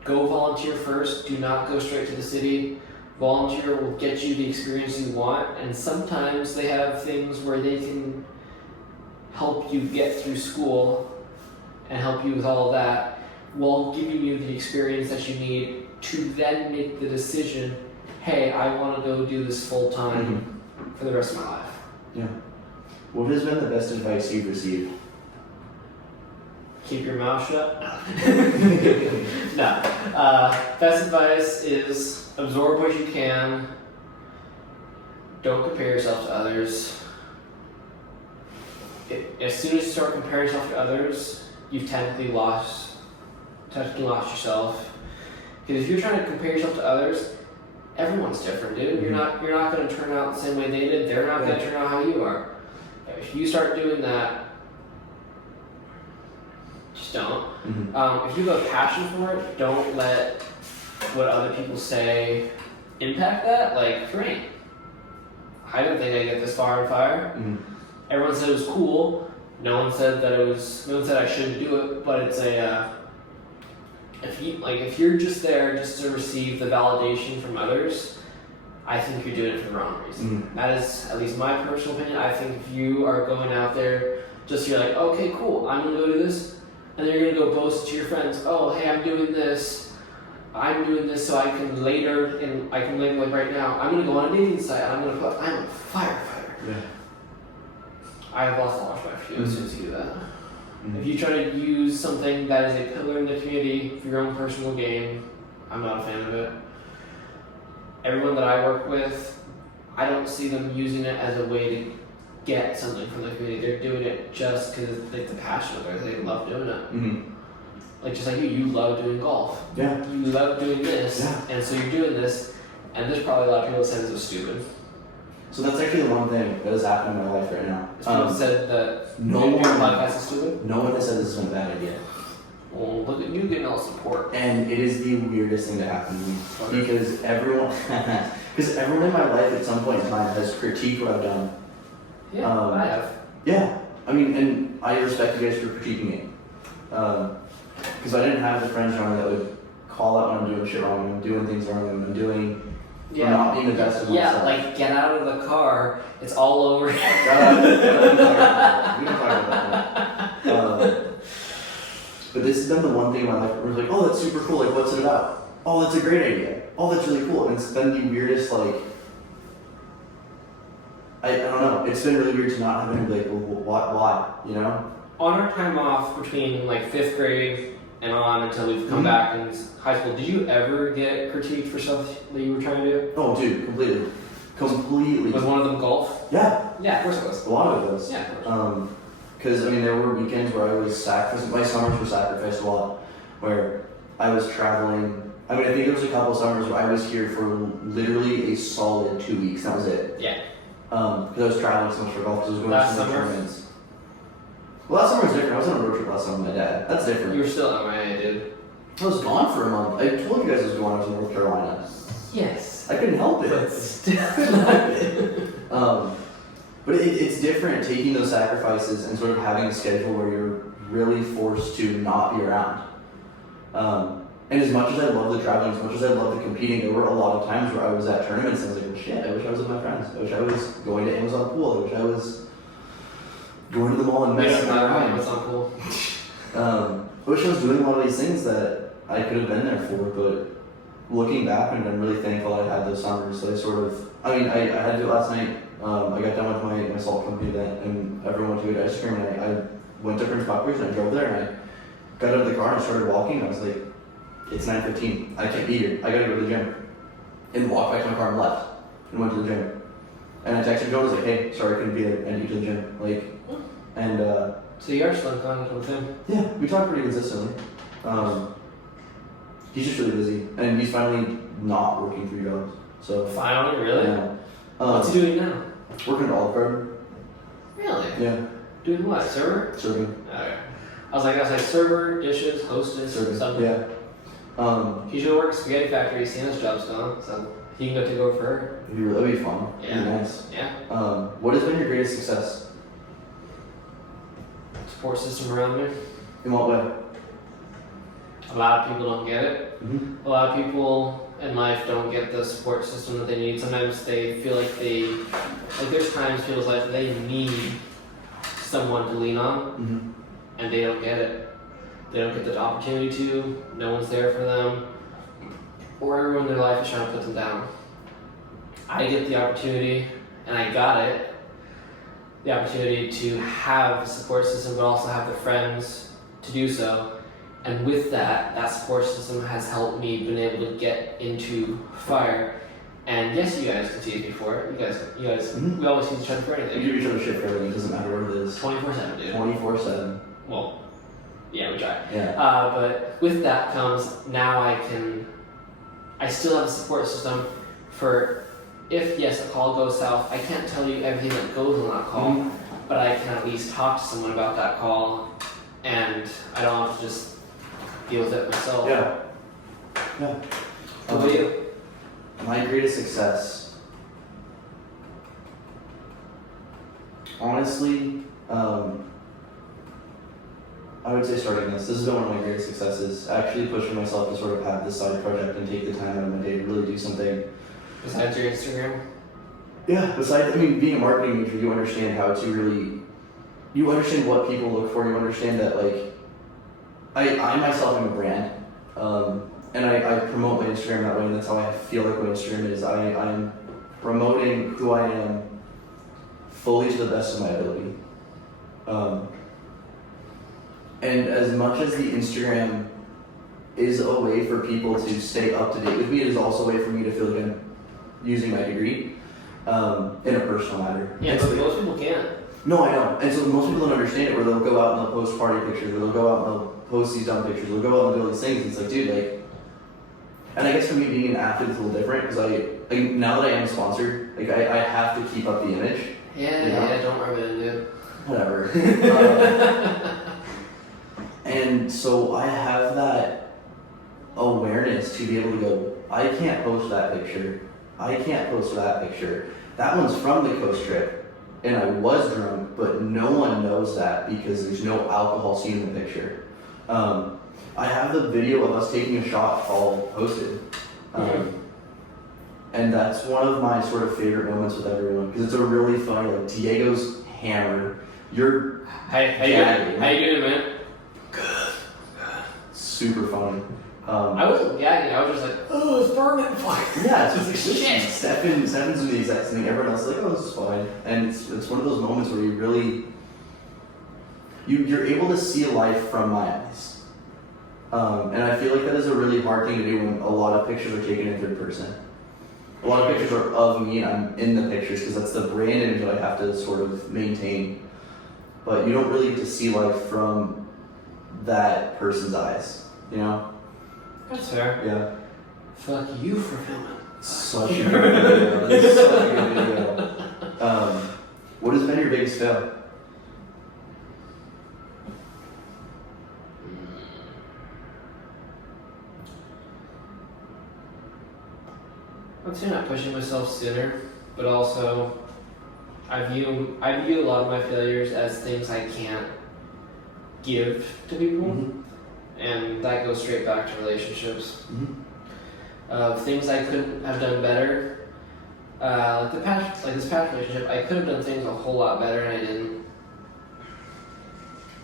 Go volunteer first. Do not go straight to the city. Volunteer will get you the experience you want, and sometimes they have things where they can help you get through school and help you with all of that while giving you the experience that you need to then make the decision, hey, I want to go do this full time for the rest of my life. Yeah. What has been the best advice you've received? Keep your mouth shut. No. Best advice is absorb what you can. Don't compare yourself to others. As soon as you start comparing yourself to others, you've technically lost yourself. Because if you're trying to compare yourself to others, everyone's different, dude. You're not going to turn out the same way they did. They're not going to turn out how you are. If you start doing that, just don't. If you have a passion for it, don't let what other people say impact that. Like, for me, I didn't think I'd get this far on fire. Everyone said it was cool. No one said I shouldn't do it. But it's if you're just there just to receive the validation from others, I think you're doing it for the wrong reason. That is at least my personal opinion. I think if you are going out there just you're like, okay, cool, I'm gonna go do this, and then you're gonna go boast to your friends, oh, hey, I'm doing this so I can later, and I can label it right now, I'm gonna go on a dating site, and I'm gonna put, I'm a firefighter. Yeah. I have lost a lot of my few as soon as you do that. If you try to use something that is a pillar in the community for your own personal gain, I'm not a fan of it. Everyone that I work with, I don't see them using it as a way to get something from the community. They're doing it just because it's a passion of theirs. They love doing it. Like just like you love doing golf. Yeah. You love doing this, and so you're doing this, and there's probably a lot of people that say this is stupid. So that's actually the one thing that is happening in my life right now. People said that no one podcast is stupid. No one has said this is a bad idea. Well, look at you getting all support. And it is the weirdest thing to happen to me because everyone in my life at some point in time has critiqued what I've done. Yeah, I have. Yeah, I mean, and I respect you guys for critiquing it. Because I didn't have the friends around me that would call out when I'm doing shit wrong, when I'm doing things wrong, when I'm doing. I'm not being the best of myself. Yeah, like get out of the car. It's all over. We can talk about that. But this has been the one thing in my life where it's like, oh, that's super cool. Like, what's it about? Oh, that's a great idea. Oh, that's really cool. And it's been the weirdest, like, I don't know. It's been really weird to not have any, like, well, why, you know? On our time off between, like, 5th grade and on until we've come back in high school, did you ever get critiqued for stuff that you were trying to do? Oh, dude, completely. Was one of them golf? Yeah. Yeah, of course it was. A lot of it was. Yeah, of course. Because, I mean, there were weekends where I was my summers were sacrificed a lot, where I was traveling. I mean, I think there was a couple of summers where I was here for literally a solid 2 weeks. That was it. Yeah. Because I was traveling so much for golf, because I was going Last to some summer? tournaments. Well, last summer was different. I was on a road trip last summer with my dad. That's different. You were still MIA, dude. I was gone for a month. I told you guys I was going. I was in North Carolina. Yes. I couldn't help it. But still. But it's different taking those sacrifices and sort of having a schedule where you're really forced to not be around. And as much as I love the traveling, as much as I love the competing, there were a lot of times where I was at tournaments and I was like, well, shit, I wish I was with my friends. I wish I was going to Amazon Pool. I wish I was going to the mall and messing around. Amazon Pool. I wish I was doing a lot of these things that I could have been there for, but looking back, and I'm really thankful I had those summers. So I had to do it last night. I got done with my salt company event, and everyone went to get ice cream, and I went to Prince Buckers, and I drove there, and I got out of the car and started walking, and I was like, it's 9:15, I can't be here, I gotta go to the gym. And walked back to my car and left, and went to the gym. And I texted Joe, I was like, hey, sorry I couldn't be there, I need to the gym. So you are still in contact with him? Yeah, we talk pretty consistently. He's just really busy, and he's finally not working 3 jobs. So Finally, really? yeah. What's he doing now? Working at Olive Garden. Really? Yeah. Doing what? Server? Serving. Okay. I was like server, dishes, hostess, Serving. something. Yeah. He should work at Spaghetti Factory. Sienna's job's gone, so he can go take over for her. That'd be fun. Yeah. It'd be nice. Yeah. What has been your greatest success? Support system around me. In what way? A lot of people don't get it. Mm-hmm. A lot of people in life don't get the support system that they need. Sometimes they feel like there's times people's life they need someone to lean on, Mm-hmm. and they don't get it. They don't get the opportunity to. No one's there for them, or everyone in their life is trying to put them down. I get the opportunity, and I got it. The opportunity to have a support system, but also have the friends to do so. And with that support system has helped me been able to get into fire. And yes, you guys can tease me for it. You guys, Mm-hmm. we always tease each other for We anything. give each other shit for everything. It doesn't matter what it is. 24/7, dude. 24/7. Well, yeah, we try. Yeah. But with that comes now I still have a support system for if yes a call goes south. I can't tell you everything that goes on that call, Mhm. but I can at least talk to someone about that call, and I don't have to just deal with it myself. Yeah. Yeah. What about you? My greatest success. Honestly, I would say starting this. This has been one of my greatest successes. Actually pushing myself to sort of have this side project and take the time out of my day to really do something. Besides your Instagram? Yeah, besides, being a marketing major, you understand how to really, you understand what people look for, you understand that, like, I myself am a brand, and I promote my Instagram that way, and that's how I feel like my Instagram is. I'm promoting who I am fully to the best of my ability. And as much as the Instagram is a way for people to stay up to date with me, it is also a way for me to feel like I'm using my degree in a personal matter. Yeah, And but so most people can't. no, I know. And so most people don't understand it, where they'll go out and they'll post party pictures, or they'll go out and they'll post these dumb pictures, they'll go out and do all these things. It's like, dude, like, and I guess for me being an athlete, it's a little different, because now that I am sponsored, like, I have to keep up the image. Yeah, don't rub it in, dude. Whatever. And so I have that awareness to be able to go, I can't post that picture. I can't post that picture. That one's from the coast trip, and I was drunk, but no one knows that because there's no alcohol seen in the picture. I have the video of us taking a shot all posted. And that's one of my sort of favorite moments with everyone, because it's a really funny, like, Diego's hammered. You're How you doing, man? super funny. I wasn't gagging, I was just like, oh, it's burning. Yeah, it's just like Shit. Stefan's doing the exact same thing. Everyone else is like, oh, this is fine. And it's one of those moments where you really, you're able to see life from my eyes. And I feel like that is a really hard thing to do when a lot of pictures are taken in third person. A lot of pictures are of me and I'm in the pictures because that's the brand image that I have to sort of maintain. But you don't really get to see life from that person's eyes, you know? That's fair. Yeah. Fuck you for filming. Such a good video. That is such a good video. What has been your biggest fail? I'd say not pushing myself sooner, but also I view a lot of my failures as things I can't give to people, and that goes straight back to relationships. Things I couldn't have done better. Like this past relationship, I could have done things a whole lot better, and I didn't.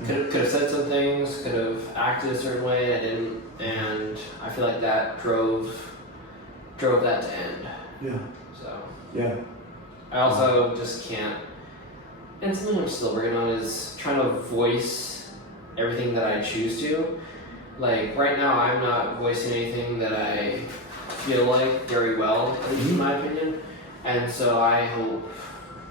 Could have said some things, could have acted a certain way, and I didn't, and I feel like that drove that to end. Yeah. So. Yeah. I also just can't, and something I'm still working on is trying to voice everything that I choose to. Like right now, I'm not voicing anything that I feel like very well, at least in my opinion. And so I hope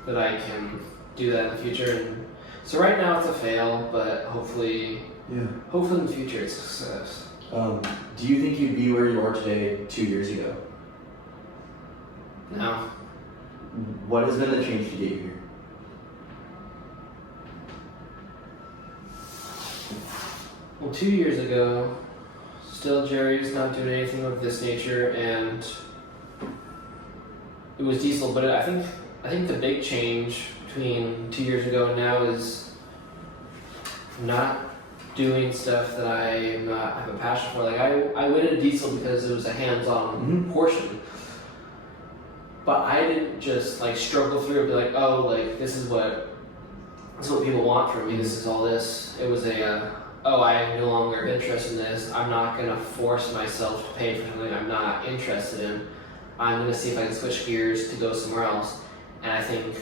that I can do that in the future. And so right now it's a fail, but hopefully in the future it's a success. Do you think you'd be where you are today 2 years ago? No. What has been the change to get you here? Well, 2 years ago, still Jerry's not doing anything of this nature, and it was diesel. But I think the big change between 2 years ago and now is not doing stuff that I not have a passion for. Like I went into diesel because it was a hands-on portion, but I didn't just like struggle through and be like, oh, like this is what people want from me. This is all this. It was I'm no longer interested in this. I'm not gonna force myself to pay for something I'm not interested in. I'm gonna see if I can switch gears to go somewhere else. And I think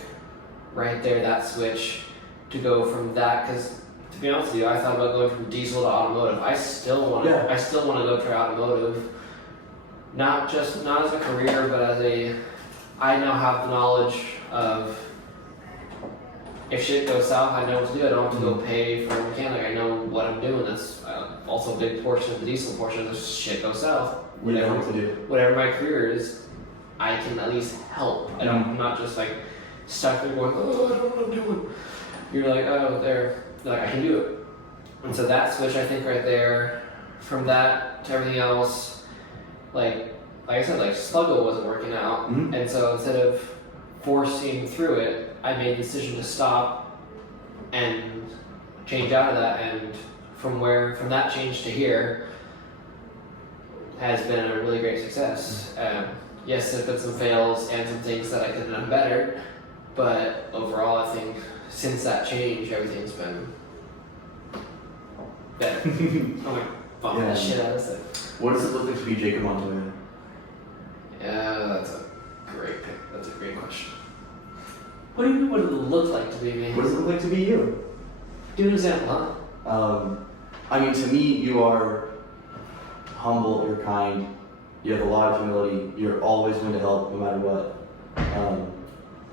right there, that switch to go from that, because to be honest with you, I thought about going from diesel to automotive. I still want to go try automotive, not as a career, but I now have the knowledge of if shit goes south, I know what to do. I don't have to go pay for a mechanic. I know what I'm doing. That's also a big portion of the diesel portion. If shit goes south, whatever my career is, I can at least help. I'm not just like stuck there going, oh, I don't know what I'm doing. You're like, oh, there. Like, I can do it. And so that switch, I think, right there, from that to everything else, like I said, like Sluggo wasn't working out. And so instead of forcing through it, I made the decision to stop and change out of that. And from that change to here has been a really great success. Yes, there's been some fails and some things that I could have done better, but overall, I think since that change, everything's been better. I'm like, bumming that shit out of this. What does it look like to be Jacob Montoya? Yeah, that's a great question. What do you mean, what does it look like to be me? What does it look like to be you? Give an example, huh? I mean, to me, you are humble, you're kind, you have a lot of humility, you're always willing to help no matter what.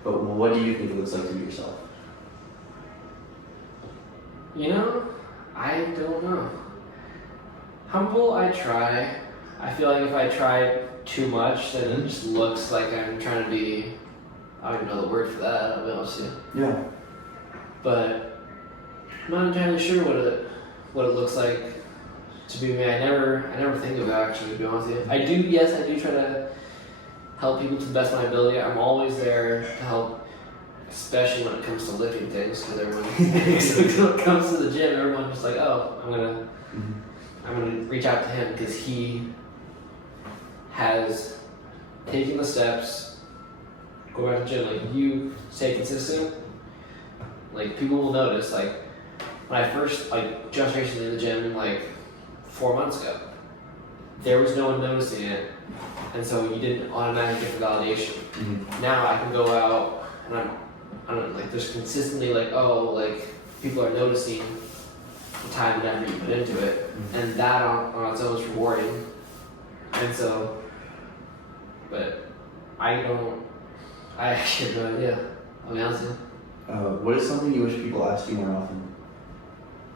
But what do you think it looks like to be yourself? You know, I don't know. Humble, I try. I feel like if I try too much, then it just looks like I'm trying to be, I don't even know the word for that, I'll be honest with you. Yeah. But I'm not entirely sure what it looks like to be me. I never think of it, actually, to be honest with you. I do try to help people to the best of my ability. I'm always there to help, especially when it comes to lifting things, because everyone, when it comes to the gym, everyone's just like, oh, I'm gonna reach out to him because he has taken the steps, go back to the gym, like you stay consistent, like people will notice. Like when I first just recently in the gym like 4 months ago, there was no one noticing it, and so you didn't automatically get the validation. Now I can go out and I don't know, like there's consistently like, oh, like people are noticing the time and effort you put into it, and that on its own is rewarding. And so, but I actually have no idea, I'll be honest with you. What is something you wish people asked you more often?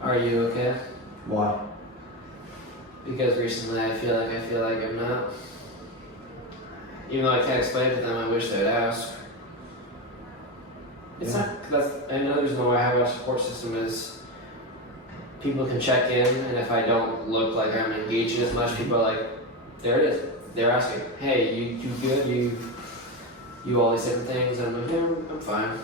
Are you okay? Why? Because recently I feel like I'm not. Even though I can't explain it to them, I wish they would ask. It's not, another reason why I have a support system is people can check in, and if I don't look like I'm engaging as much, people are like, there it is. they're asking, hey, you good? You all these different things. And I'm like, yeah, I'm fine.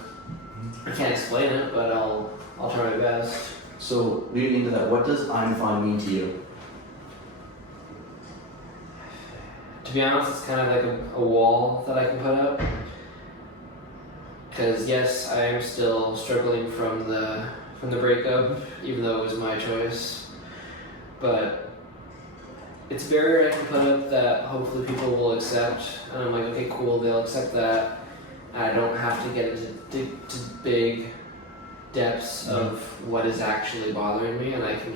I can't explain it, but I'll try my best. So leading into that, what does I'm fine mean to you? To be honest, it's kind of like a wall that I can put up. Because yes, I am still struggling from the breakup, even though it was my choice. But it's a barrier I can put up that hopefully people will accept. And I'm like, okay, cool, they'll accept that. And I don't have to get into big depths of what is actually bothering me, and I can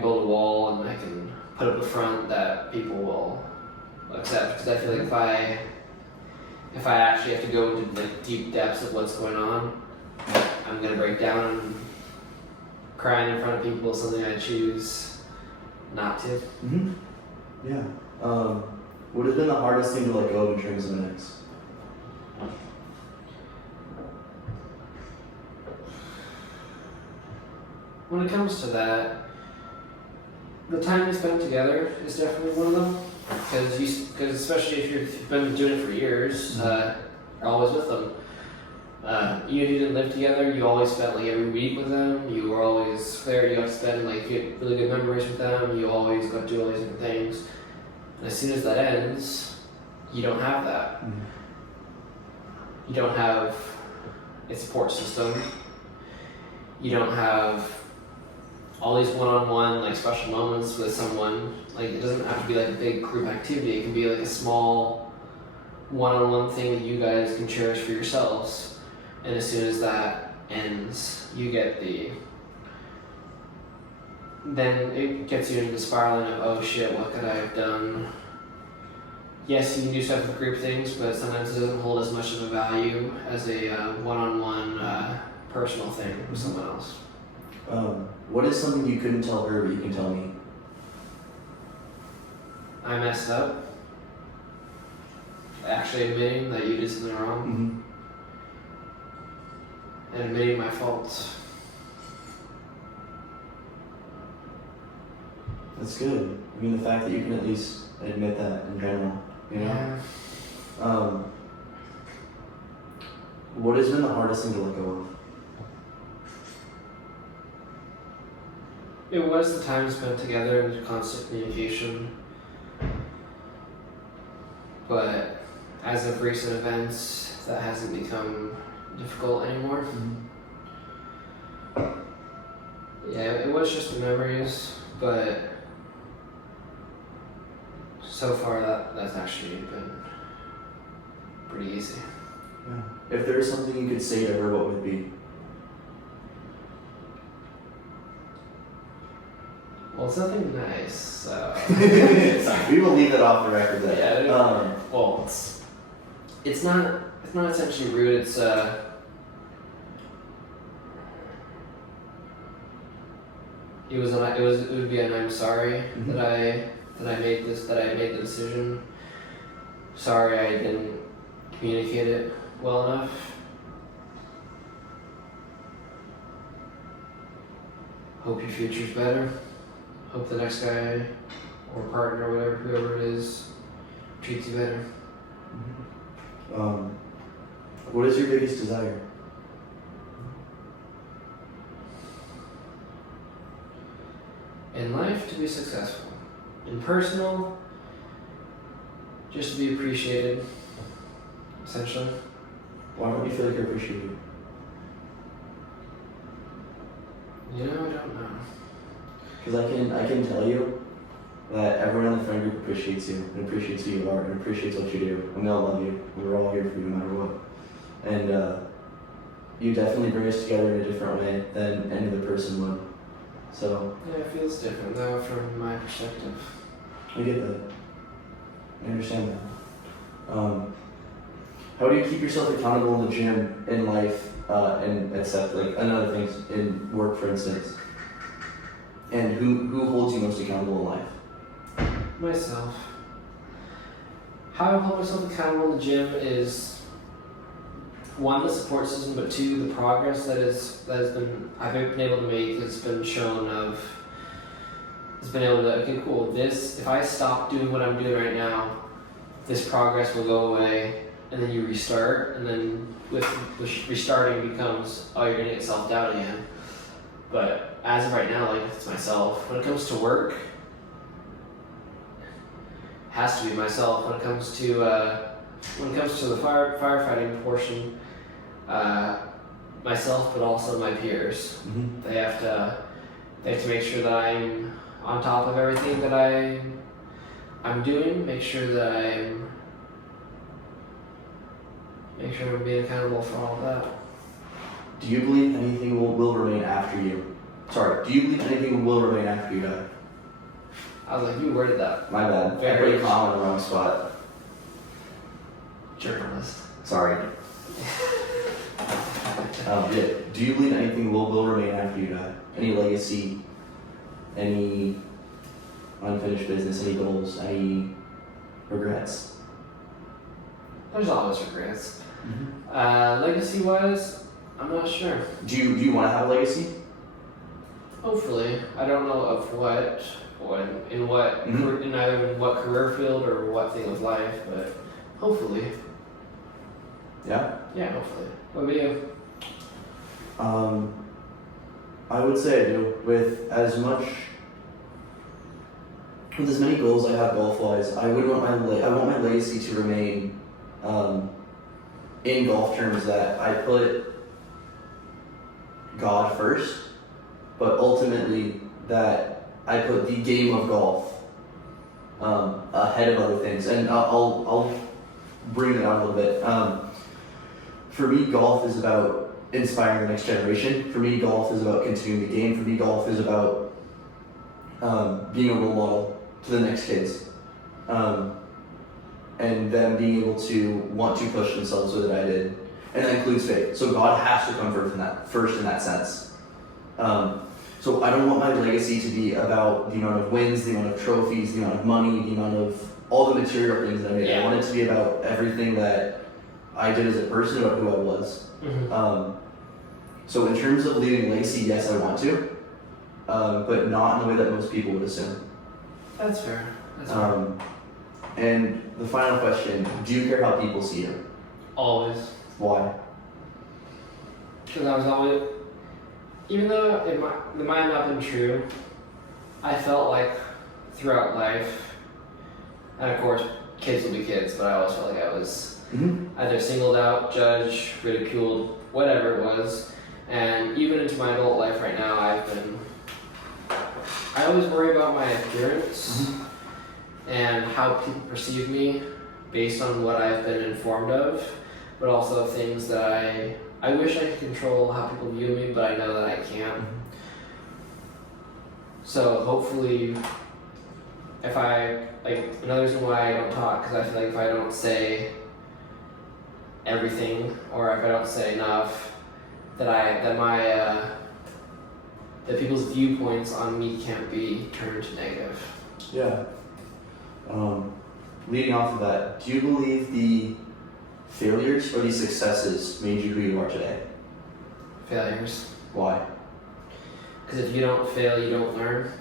build a wall and I can put up a front that people will accept. Because I feel like if I actually have to go into like deep depths of what's going on, I'm gonna break down and crying in front of people is something I choose not to. Mm-hmm. Yeah. What has been the hardest thing to let go of in terms of an ex? When it comes to that, the time we spent together is definitely one of them. Because especially if you've been doing it for years, you're always with them. You didn't live together, you always spent like every week with them, you were always there, you got to spend like really good memories with them, you always got to do all these different things. And as soon as that ends, you don't have that. Mm-hmm. You don't have a support system. You don't have all these one-on-one like special moments with someone. Like it doesn't have to be like a big group activity. It can be like a small one-on-one thing that you guys can cherish for yourselves. And as soon as that ends, you get then it gets you into the spiraling of, oh shit, what could I have done? Yes, you can do stuff with group things, but sometimes it doesn't hold as much of a value as a one-on-one personal thing with someone else. What is something you couldn't tell her but you can tell me? I messed up. Actually admitting that you did something wrong. Mm-hmm. And admitting my faults. That's good. I mean, the fact that you can at least admit that in general, you know? Yeah. What has been the hardest thing to let go of? It was the time spent together and constant communication. But as of recent events, that hasn't become difficult anymore. Mm-hmm. Yeah, it was just the memories, but so far that's actually been pretty easy. Yeah. If there's something you could say to her, what would it be? Well, it's nothing nice, so... We will leave that off the record then. Yeah, well, it's not essentially rude, it's it would be an I'm sorry Mm-hmm. that I made the decision. Sorry I didn't communicate it well enough. Hope your future's better. Hope the next guy or partner or whatever, whoever it is, treats you better. Mm-hmm. What is your biggest desire? In life, to be successful. In personal, just to be appreciated, essentially. Why don't you feel like you're appreciated? You know, I don't know. Because I can tell you that everyone in the friend group appreciates you and appreciates who you are and appreciates what you do. And we all love you. And we're all here for you no matter what. And you definitely bring us together in a different way than any other person would. So Yeah, it feels different though from my perspective. I get that. I understand that. How do you keep yourself accountable in the gym, in life, and except like and other things in work, for instance? And who holds you most accountable in life? Myself. How I hold myself accountable in the gym is one, the support system, but two, the progress that has been I've been able to make has been shown of has been able to, okay, cool, if I stop doing what I'm doing right now, this progress will go away, and then you restart, and then with restarting becomes, oh, you're gonna get self-doubt again. But as of right now, like, it's myself. When it comes to work, has to be myself. When it comes to the firefighting portion, myself, but also my peers. Mm-hmm. They have to make sure that I'm on top of everything that I'm doing. Make sure I'm being accountable for all of that. Do you believe anything will remain after you? Sorry, do you believe anything will remain after you die? I was like, you worded that. My bad. Very Very calm in the wrong spot. Journalist. Sorry. Yeah. Do you believe anything will remain after you die? Any legacy? Any unfinished business? Any goals? Any regrets? There's always regrets. Legacy-wise, I'm not sure. Do you want to have a legacy? Hopefully. I don't know of what, in what, in either in what career field or what thing of life, but hopefully. Yeah? Yeah, hopefully. What about you? I would say I do. With as many goals I have golf-wise, I want my legacy to remain in golf terms that I put God first, but ultimately that I put the game of golf ahead of other things. And I'll bring it out a little bit. For me, golf is about inspiring the next generation. For me, golf is about continuing the game. For me, golf is about being a role model to the next kids. And them being able to want to push themselves the way that I did. And that includes faith. So God has to come first in that sense. So I don't want my legacy to be about the amount of wins, the amount of trophies, the amount of money, the amount of all the material things that I made. Yeah. I want it to be about everything that I did as a person, about who I was. Mm-hmm. So in terms of leaving legacy, yes, I want to, but not in the way that most people would assume. That's fair. That's fair. And the final question, do you care how people see you? Always. Why? Because I was always, even though it might have not been true, I felt like throughout life, and of course, kids will be kids, but I always felt like I was either singled out, judged, ridiculed, whatever it was. And even into my adult life right now, I always worry about my appearance and how people perceive me based on what I've been informed of, but also things that I wish I could control how people view me, but I know that I can't. So hopefully, another reason why I don't talk, because I feel like if I don't say everything, or if I don't say enough, that people's viewpoints on me can't be turned negative. Yeah. Leading off of that, do you believe the failures or the successes made you who you are today? Failures. Why? Because if you don't fail, you don't learn.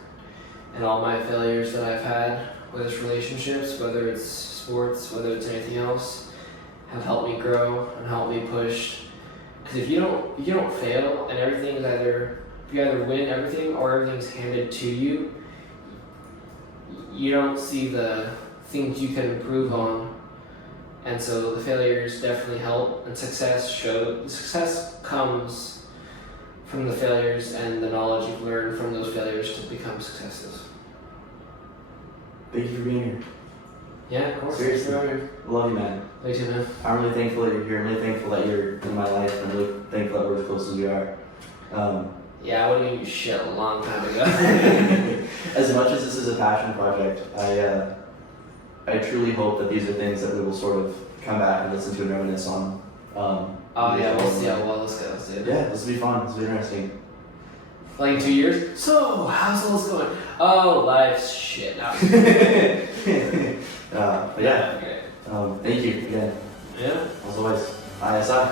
And all my failures that I've had, whether it's relationships, whether it's sports, whether it's anything else, have helped me grow and helped me push. Because if you don't fail and everything is you either win everything or everything's handed to you, you don't see the things you can improve on. And so the failures definitely help, and success comes from the failures and the knowledge you've learned from those failures to become successes. Thank you for being here. Yeah, of course. Seriously. I love you, man. Me too, man. I'm really thankful that you're here. I'm really thankful that you're in my life. I'm really thankful that we're as close as we are. Yeah, I would have given you shit a long time ago. As much as this is a passion project, I truly hope that these are things that we will sort of come back and listen to and reminisce on. We'll see how well this goes, dude. Yeah, this will be fun. This will be interesting. Like in 2 years? So, how's all this going? Oh, life's shit. No. But yeah, Okay. thank you again. Yeah. As always, ISI.